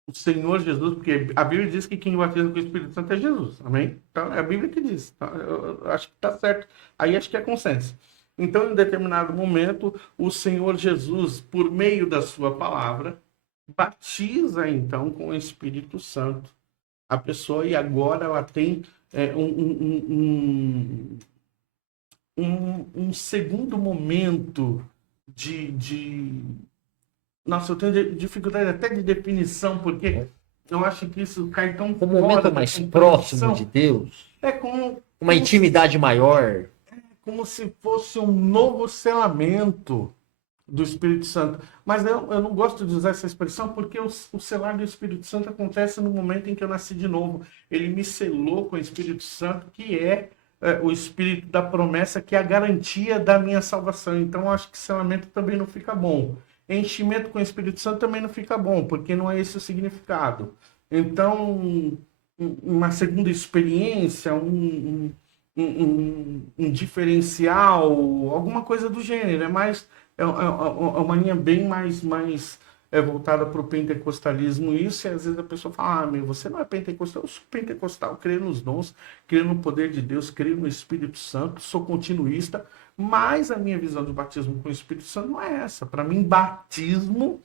o Senhor Jesus, porque a Bíblia diz que quem batiza com o Espírito Santo é Jesus. Amém? Então é a Bíblia que diz. Então, eu acho que está certo. Aí acho que é consenso. Então, em determinado momento, o Senhor Jesus, por meio da sua palavra, batiza, então, com o Espírito Santo a pessoa, e agora ela tem um segundo momento Nossa, eu tenho dificuldade até de definição, porque eu acho que isso cai tão fora. Um momento mais próximo de Deus. Uma intimidade maior. Como se fosse um novo selamento do Espírito Santo. Mas eu não gosto de usar essa expressão porque o selar do Espírito Santo acontece no momento em que eu nasci de novo. Ele me selou com o Espírito Santo, que é o Espírito da promessa, que é a garantia da minha salvação. Então, eu acho que selamento também não fica bom. Enchimento com o Espírito Santo também não fica bom, porque não é esse o significado. Então, uma segunda experiência, um diferencial, alguma coisa do gênero, mas é uma linha bem mais voltada para o pentecostalismo, isso, e às vezes a pessoa fala, você não é pentecostal, eu sou pentecostal, creio nos dons, creio no poder de Deus, creio no Espírito Santo, sou continuista, mas a minha visão de batismo com o Espírito Santo não é essa. Para mim, batismo,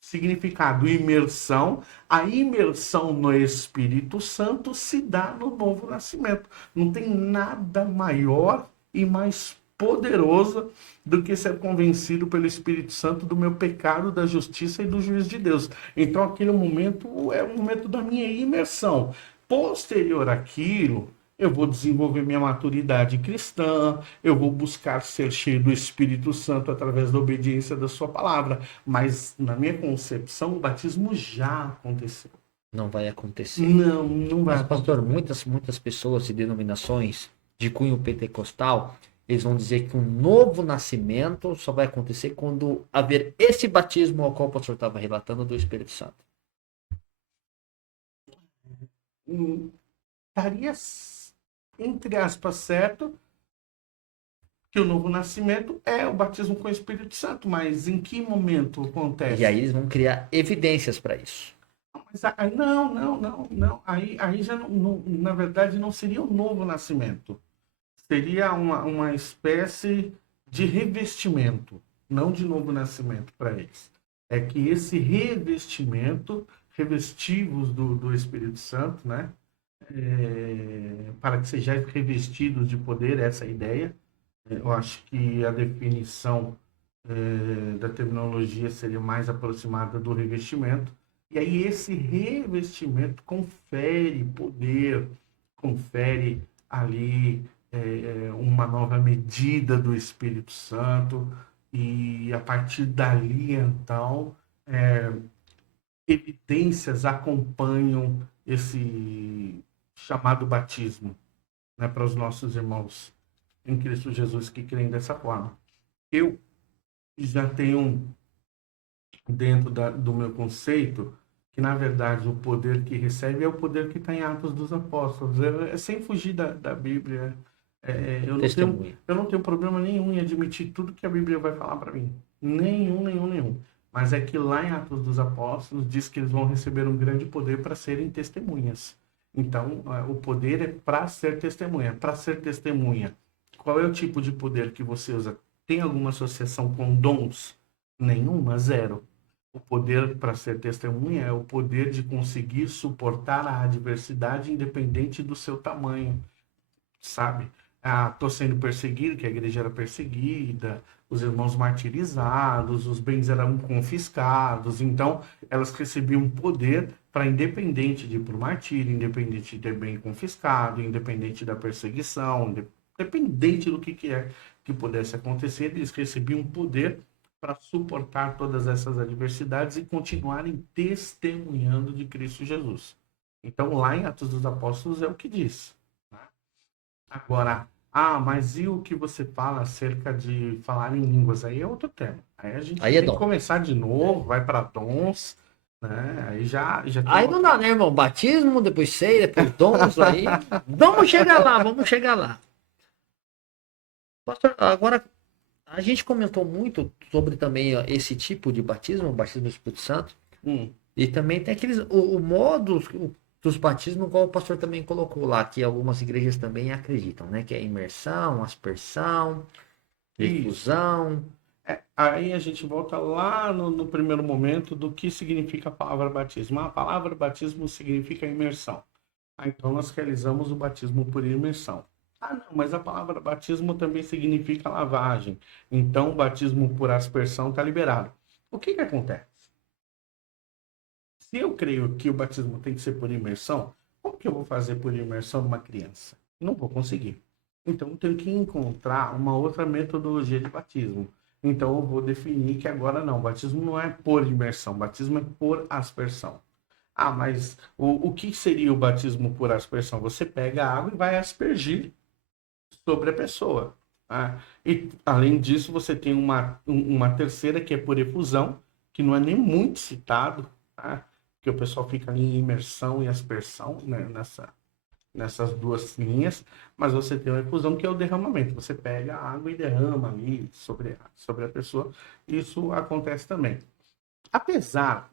significado imersão, a imersão no Espírito Santo se dá no novo nascimento. Não tem nada maior e mais poderoso do que ser convencido pelo Espírito Santo do meu pecado, da justiça e do juízo de Deus. Então aquele momento é o momento da minha imersão. Posterior àquilo, eu vou desenvolver minha maturidade cristã, eu vou buscar ser cheio do Espírito Santo através da obediência da sua palavra. Mas, na minha concepção, o batismo já aconteceu. Não vai acontecer. Não vai acontecer. Pastor, muitas pessoas e denominações de cunho pentecostal, eles vão dizer que um novo nascimento só vai acontecer quando haver esse batismo ao qual o pastor estava relatando do Espírito Santo. Estaria, entre aspas, certo que o novo nascimento é o batismo com o Espírito Santo, mas em que momento acontece? E aí eles vão criar evidências para isso. Mas não. Aí já não, na verdade não seria um novo nascimento. Seria uma espécie de revestimento. não de novo nascimento para eles. É que esse revestimento, revestivos do Espírito Santo, né? Para que sejais revestidos de poder, essa é a ideia. Eu acho que a definição da terminologia seria mais aproximada do revestimento. E aí esse revestimento confere poder, confere ali uma nova medida do Espírito Santo, e a partir dali, então, evidências acompanham esse chamado batismo, né, para os nossos irmãos em Cristo Jesus que creem dessa forma. Eu já tenho dentro do meu conceito que, na verdade, o poder que recebe é o poder que está em Atos dos Apóstolos. Sem fugir da Bíblia. Eu não tenho problema nenhum em admitir tudo que a Bíblia vai falar para mim. Nenhum. Mas é que lá em Atos dos Apóstolos diz que eles vão receber um grande poder para serem testemunhas. Então, o poder é para ser testemunha. Para ser testemunha, qual é o tipo de poder que você usa? Tem alguma associação com dons? Nenhuma, zero. O poder para ser testemunha é o poder de conseguir suportar a adversidade independente do seu tamanho, sabe? Estou sendo perseguido, que a igreja era perseguida, os irmãos martirizados, os bens eram confiscados, então elas recebiam poder para, independente de ir para o martírio, independente de ter bem confiscado, independente da perseguição, independente do que é que pudesse acontecer, eles recebiam poder para suportar todas essas adversidades e continuarem testemunhando de Cristo Jesus. Então, lá em Atos dos Apóstolos é o que diz. Né? Agora, mas e o que você fala acerca de falar em línguas? Aí é outro tema. Aí a gente tem que começar de novo, vai para dons, né? Aí já tem aí não dá, né, irmão? Batismo, depois ceia, depois dons, aí... Vamos chegar lá. Pastor, agora... A gente comentou muito sobre também esse tipo de batismo, o batismo do Espírito Santo. E também tem aqueles o modo dos batismos, igual o pastor também colocou lá, que algumas igrejas também acreditam, né? Que é imersão, aspersão, infusão. Aí a gente volta lá no primeiro momento do que significa a palavra batismo. A palavra batismo significa imersão. Então nós realizamos o batismo por imersão. Não, mas a palavra batismo também significa lavagem. Então, o batismo por aspersão está liberado. O que acontece? Se eu creio que o batismo tem que ser por imersão, como que eu vou fazer por imersão numa criança? Não vou conseguir. Então, eu tenho que encontrar uma outra metodologia de batismo. Então, eu vou definir que agora não, o batismo não é por imersão, o batismo é por aspersão. Mas o que seria o batismo por aspersão? Você pega a água e vai aspergir sobre a pessoa. E, além disso, você tem uma terceira que é por efusão, que não é nem muito citado, que o pessoal fica ali em imersão e aspersão, né, nessas duas linhas, mas você tem uma efusão que é o derramamento. Você pega a água e derrama ali sobre a pessoa. Isso acontece também. Apesar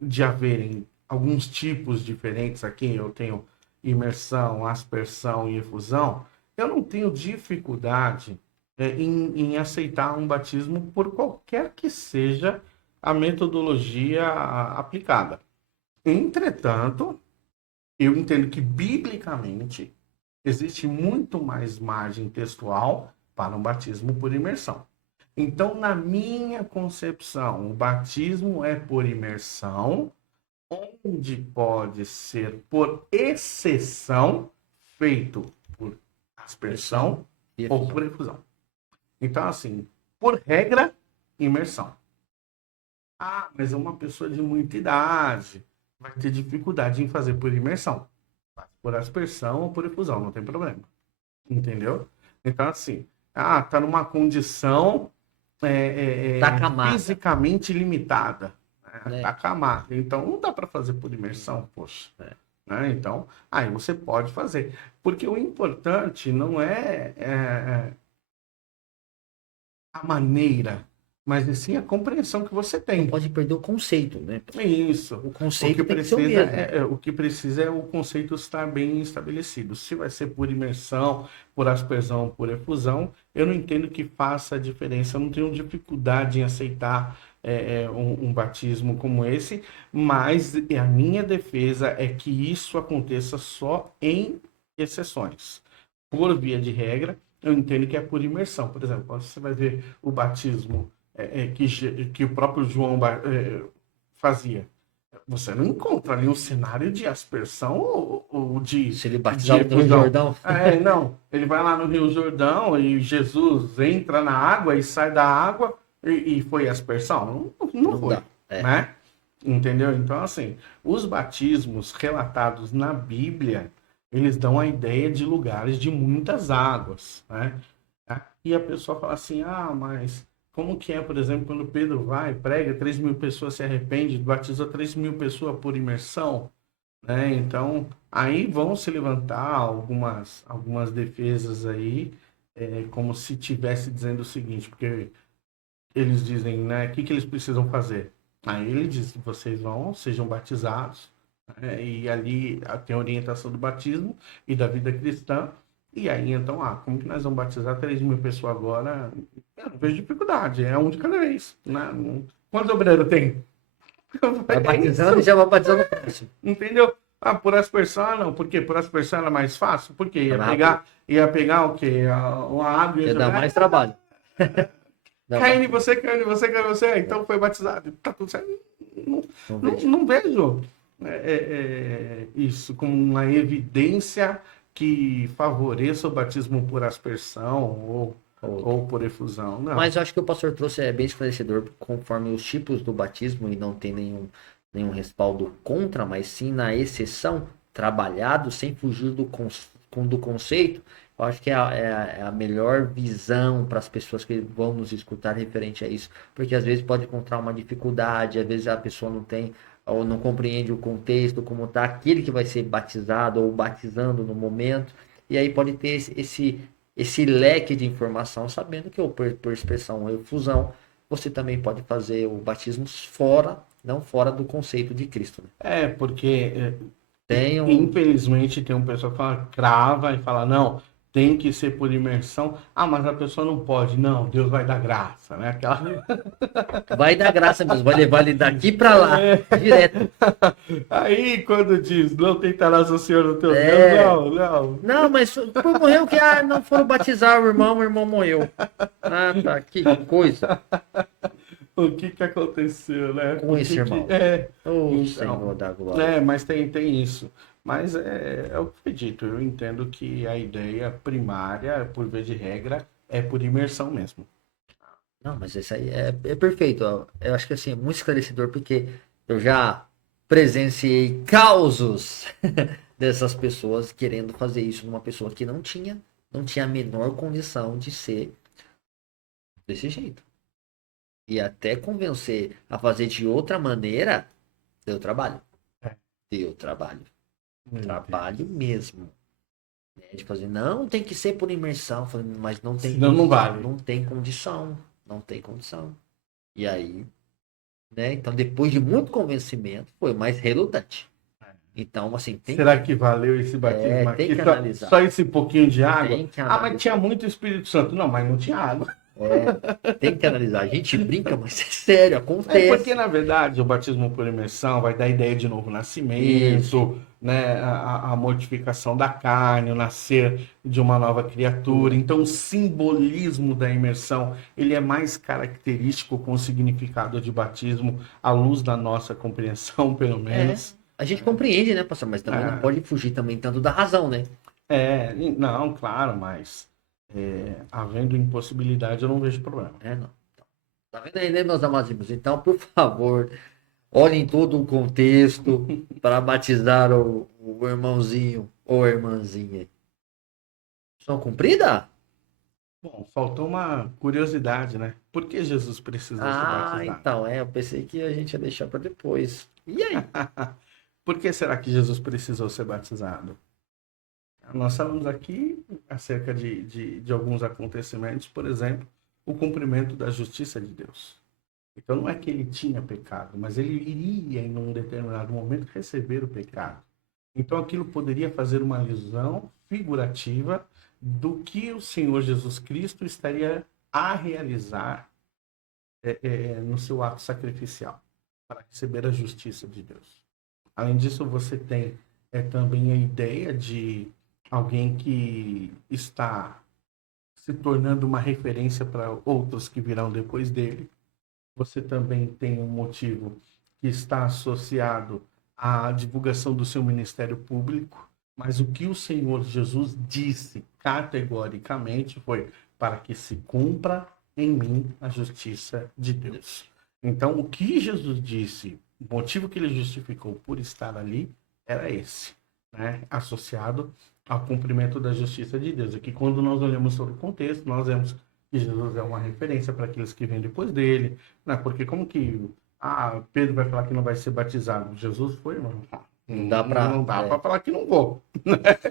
de haverem alguns tipos diferentes aqui, eu tenho imersão, aspersão e efusão, eu não tenho dificuldade em aceitar um batismo por qualquer que seja a metodologia aplicada. Entretanto, eu entendo que, biblicamente, existe muito mais margem textual para um batismo por imersão. Então, na minha concepção, o batismo é por imersão, onde pode ser por exceção feito por aspersão ou por efusão. Então, assim, por regra, imersão. Mas é uma pessoa de muita idade, vai ter dificuldade em fazer por imersão. Por aspersão ou por efusão, não tem problema. Entendeu? Então, assim, tá numa condição fisicamente limitada. Tá camada. Então, não dá para fazer por imersão, poxa. Né? Então, aí você pode fazer. Porque o importante não é a maneira. mas e sim a compreensão que você tem. Pode perder o conceito, né? Isso. O O conceito que tem que ser o precisa mesmo. o que precisa é o conceito estar bem estabelecido. Se vai ser por imersão, por aspersão, por efusão, eu não entendo que faça diferença. Eu não tenho dificuldade em aceitar um batismo como esse, mas a minha defesa é que isso aconteça só em exceções. Por via de regra, eu entendo que é por imersão. Por exemplo, quando você vai ver o batismo que o próprio João fazia. Você não encontra ali um cenário de aspersão ou Se ele de batizava no Rio efusão. Jordão, Não. Ele vai lá no Rio Jordão e Jesus entra na água e sai da água e foi aspersão? Não não foi, dá. É. né? Entendeu? Então, assim, os batismos relatados na Bíblia, eles dão a ideia de lugares de muitas águas, né? E a pessoa fala assim, mas como que é, por exemplo, quando Pedro vai, prega, 3.000 pessoas se arrependem, batiza 3.000 pessoas por imersão, né? Então, aí vão se levantar algumas defesas aí, como se tivesse dizendo o seguinte, porque eles dizem, né, o que eles precisam fazer? Aí ele diz, vocês sejam batizados, né? E ali tem a orientação do batismo e da vida cristã. E aí, então, como que nós vamos batizar 3.000 pessoas agora? Eu não vejo dificuldade, é um de cada vez, né? Quantos obreiros tem? Vai É batizando e isso, já vai batizando o próximo. entendeu? Por aspersão, não. Por quê? Por aspersão era mais fácil? Por quê? É mais rápido. Ia pegar o quê? Uma água e ia Ia dar jogar. mais trabalho. Dá Caindo em mais- você, caindo em você, caindo em você. Então foi batizado. Tá tudo certo. Não, Não não, vejo. não vejo isso como uma evidência que favoreça o batismo por aspersão ou por efusão. Não. Mas eu acho que o pastor trouxe bem esclarecedor, conforme os tipos do batismo, e não tem nenhum respaldo contra, mas sim na exceção, trabalhado sem fugir do conceito. Eu acho que é a melhor visão para as pessoas que vão nos escutar referente a isso, porque às vezes pode encontrar uma dificuldade, às vezes a pessoa não tem ou não compreende o contexto, como está aquele que vai ser batizado ou batizando no momento, e aí pode ter esse leque de informação, sabendo que por expressão ou efusão, você também pode fazer o batismo não fora do conceito de Cristo, né? Porque Tem um, infelizmente tem um pessoal que fala, crava e fala, não, tem que ser por imersão. Mas a pessoa não pode. Não, Deus vai dar graça, né? vai dar graça mesmo, vai levar ele daqui para lá, direto. Aí quando diz, não tentarás o Senhor no teu É. Deus, não. Não, mas morreu que não foram batizar o irmão morreu. Tá, que coisa. O que aconteceu, né? Com esse irmão. Ô, Então, Senhor da glória. mas tem isso. Mas é o que foi dito. Eu entendo que a ideia primária, por via de regra, é por imersão mesmo. Não, mas isso aí é perfeito. Eu acho que assim, é muito esclarecedor, porque eu já presenciei causos dessas pessoas querendo fazer isso numa pessoa que não tinha a menor condição de ser desse jeito. E até convencer a fazer de outra maneira, deu trabalho. Deu trabalho. Trabalho mesmo. De fazer, não, tem que ser por imersão. Mas não tem Senão não vale. Não tem condição. Não tem condição. E aí, né? Então, depois de muito convencimento, foi mais relutante. Então, assim, Será que valeu esse batismo aqui? tem que analisar. Só esse pouquinho de água? Tem que analisar. Mas tinha muito Espírito Santo. Não, mas não tinha água. Tem que analisar. A gente brinca, mas é sério, acontece. Porque, na verdade, o batismo por imersão vai dar a ideia de novo nascimento, né? A mortificação da carne, o nascer de uma nova criatura. Então, o simbolismo da imersão, ele é mais característico com o significado de batismo, à luz da nossa compreensão, pelo menos. A gente compreende, né, pastor? Mas também não pode fugir também tanto da razão, né? Não, claro, mas havendo impossibilidade, eu não vejo problema. Não. Tá vendo aí, né, meus amados irmãos? Então, por favor, olhem todo o contexto para batizar o irmãozinho ou irmãzinha. Missão cumprida? Bom, faltou uma curiosidade, né? Por que Jesus precisou se batizar? Então, eu pensei que a gente ia deixar para depois. E aí? Por que será que Jesus precisou ser batizado? Nós falamos aqui acerca de alguns acontecimentos, por exemplo, o cumprimento da justiça de Deus. Então não é que ele tinha pecado, mas ele iria em um determinado momento receber o pecado. Então aquilo poderia fazer uma alusão figurativa do que o Senhor Jesus Cristo estaria a realizar no seu ato sacrificial, para receber a justiça de Deus. Além disso, você tem também a ideia de alguém que está se tornando uma referência para outros que virão depois dele. Você também tem um motivo que está associado à divulgação do seu ministério público, mas o que o Senhor Jesus disse categoricamente foi para que se cumpra em mim a justiça de Deus. Então, o que Jesus disse, o motivo que ele justificou por estar ali, era esse, né? Associado ao cumprimento da justiça de Deus. Aqui, quando nós olhamos sobre o contexto, nós vemos que Jesus é uma referência para aqueles que vêm depois dele, né? Porque como que Pedro vai falar que não vai ser batizado? Jesus foi, mano. Não dá para falar que não vou.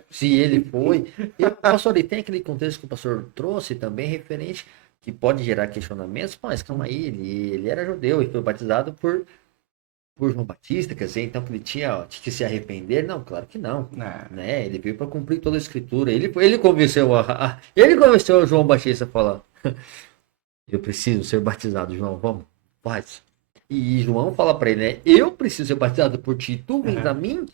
Se ele foi. E, pastor, e tem aquele contexto que o pastor trouxe também referente, que pode gerar questionamentos, mas calma aí, ele era judeu e foi batizado por João Batista, quer dizer, então que ele tinha que se arrepender? Não, claro que não. Né? Ele veio para cumprir toda a escritura. Ele convenceu o João Batista a falar: eu preciso ser batizado, João, vamos, faz. E João fala para ele, né? Eu preciso ser batizado por ti, tu vens a mim,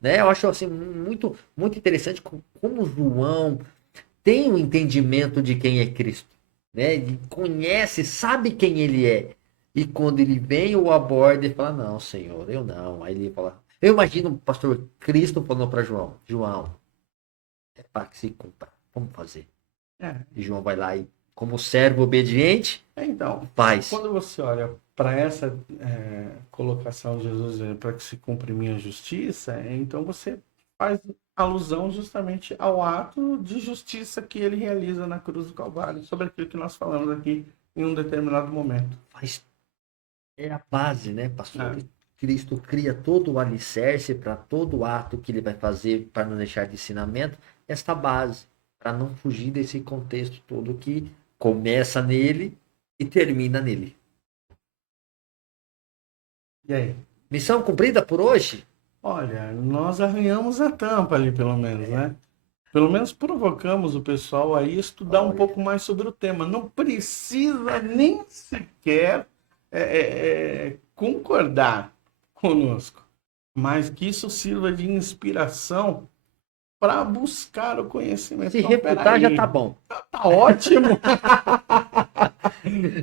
né? Eu acho assim muito, muito interessante como João tem um entendimento de quem é Cristo, né? Ele conhece, sabe quem ele é. E quando ele vem, o aborda e fala: não, Senhor, eu não. Aí ele fala, eu imagino o pastor Cristo falando para João: João, é para que se cumpra, vamos fazer. E João vai lá e, como servo obediente, então, faz. Quando você olha para essa colocação de Jesus, para que se cumpra minha justiça, então você faz alusão justamente ao ato de justiça que ele realiza na cruz do Calvário, sobre aquilo que nós falamos aqui em um determinado momento. É a base, né, pastor? Cristo cria todo o alicerce para todo ato que ele vai fazer, para não deixar de ensinamento, esta base, para não fugir desse contexto todo que começa nele e termina nele. E aí? Missão cumprida por hoje? Olha, nós arranhamos a tampa ali, pelo menos, né? Pelo menos provocamos o pessoal a estudar um pouco mais sobre o tema. Não precisa nem sequer concordar conosco, mas que isso sirva de inspiração para buscar o conhecimento. Se refutar já tá bom. Tá ótimo.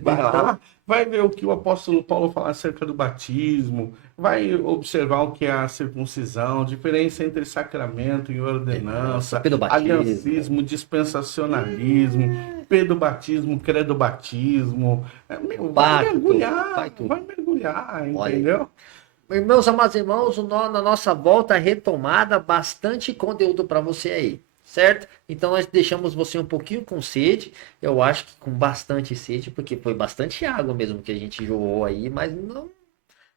Vai lá, vai ver o que o apóstolo Paulo fala acerca do batismo, vai observar o que é a circuncisão, diferença entre sacramento e ordenança, aliancismo, dispensacionalismo, pedobatismo, credobatismo. Vai mergulhar, entendeu? Meus amados irmãos, na nossa volta retomada, bastante conteúdo para você aí, certo? Então nós deixamos você um pouquinho com sede, eu acho que com bastante sede, porque foi bastante água mesmo que a gente jogou aí, mas não...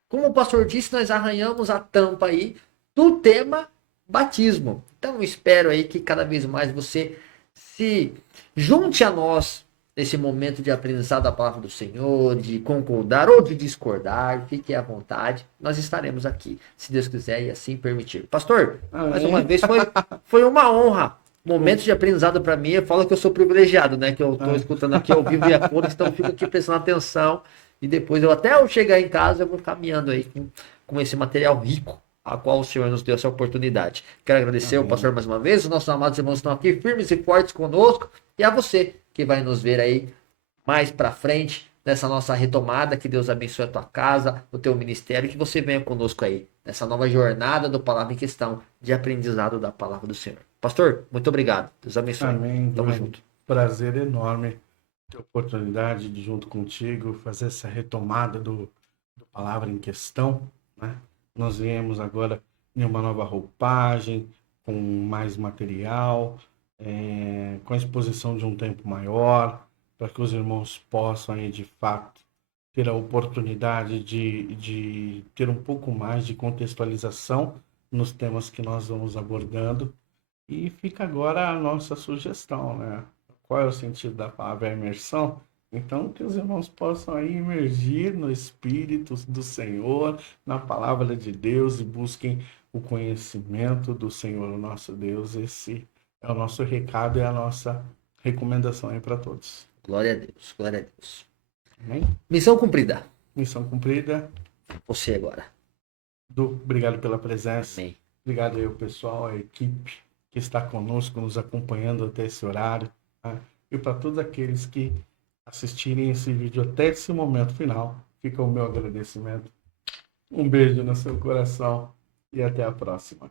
Como o pastor disse, nós arranhamos a tampa aí do tema batismo. Então espero aí que cada vez mais você se junte a nós nesse momento de aprendizado da palavra do Senhor, de concordar ou de discordar, fique à vontade, nós estaremos aqui, se Deus quiser e assim permitir. Pastor, mais uma vez foi uma honra. Momentos de aprendizado para mim, eu falo que eu sou privilegiado, né? Que eu estou escutando aqui ao vivo e a cores, então eu fico aqui prestando atenção e depois até eu chegar em casa eu vou caminhando aí com esse material rico a qual o Senhor nos deu essa oportunidade. Quero agradecer ao pastor mais uma vez, os nossos amados irmãos estão aqui firmes e fortes conosco e a você que vai nos ver aí mais para frente nessa nossa retomada. Que Deus abençoe a tua casa, o teu ministério, que você venha conosco aí nessa nova jornada do Palavra em Questão, de aprendizado da Palavra do Senhor. Pastor, muito obrigado. Deus abençoe. Amém. Tamo junto. Prazer enorme ter a oportunidade de, junto contigo, fazer essa retomada do Palavra em Questão, né? Nós viemos agora em uma nova roupagem, com mais material, com a exposição de um tempo maior, para que os irmãos possam aí, de fato, ter a oportunidade de ter um pouco mais de contextualização nos temas que nós vamos abordando. E fica agora a nossa sugestão, né? Qual é o sentido da palavra imersão? Então, que os irmãos possam aí emergir no Espírito do Senhor, na palavra de Deus e busquem o conhecimento do Senhor, o nosso Deus. Esse é o nosso recado e a nossa recomendação aí para todos. Glória a Deus, glória a Deus. Amém? Missão cumprida. Missão cumprida. Você agora. Obrigado pela presença. Amém. Obrigado aí ao pessoal, a equipe que está conosco, nos acompanhando até esse horário. Tá? E para todos aqueles que assistirem esse vídeo até esse momento final, fica o meu agradecimento. Um beijo no seu coração e até a próxima.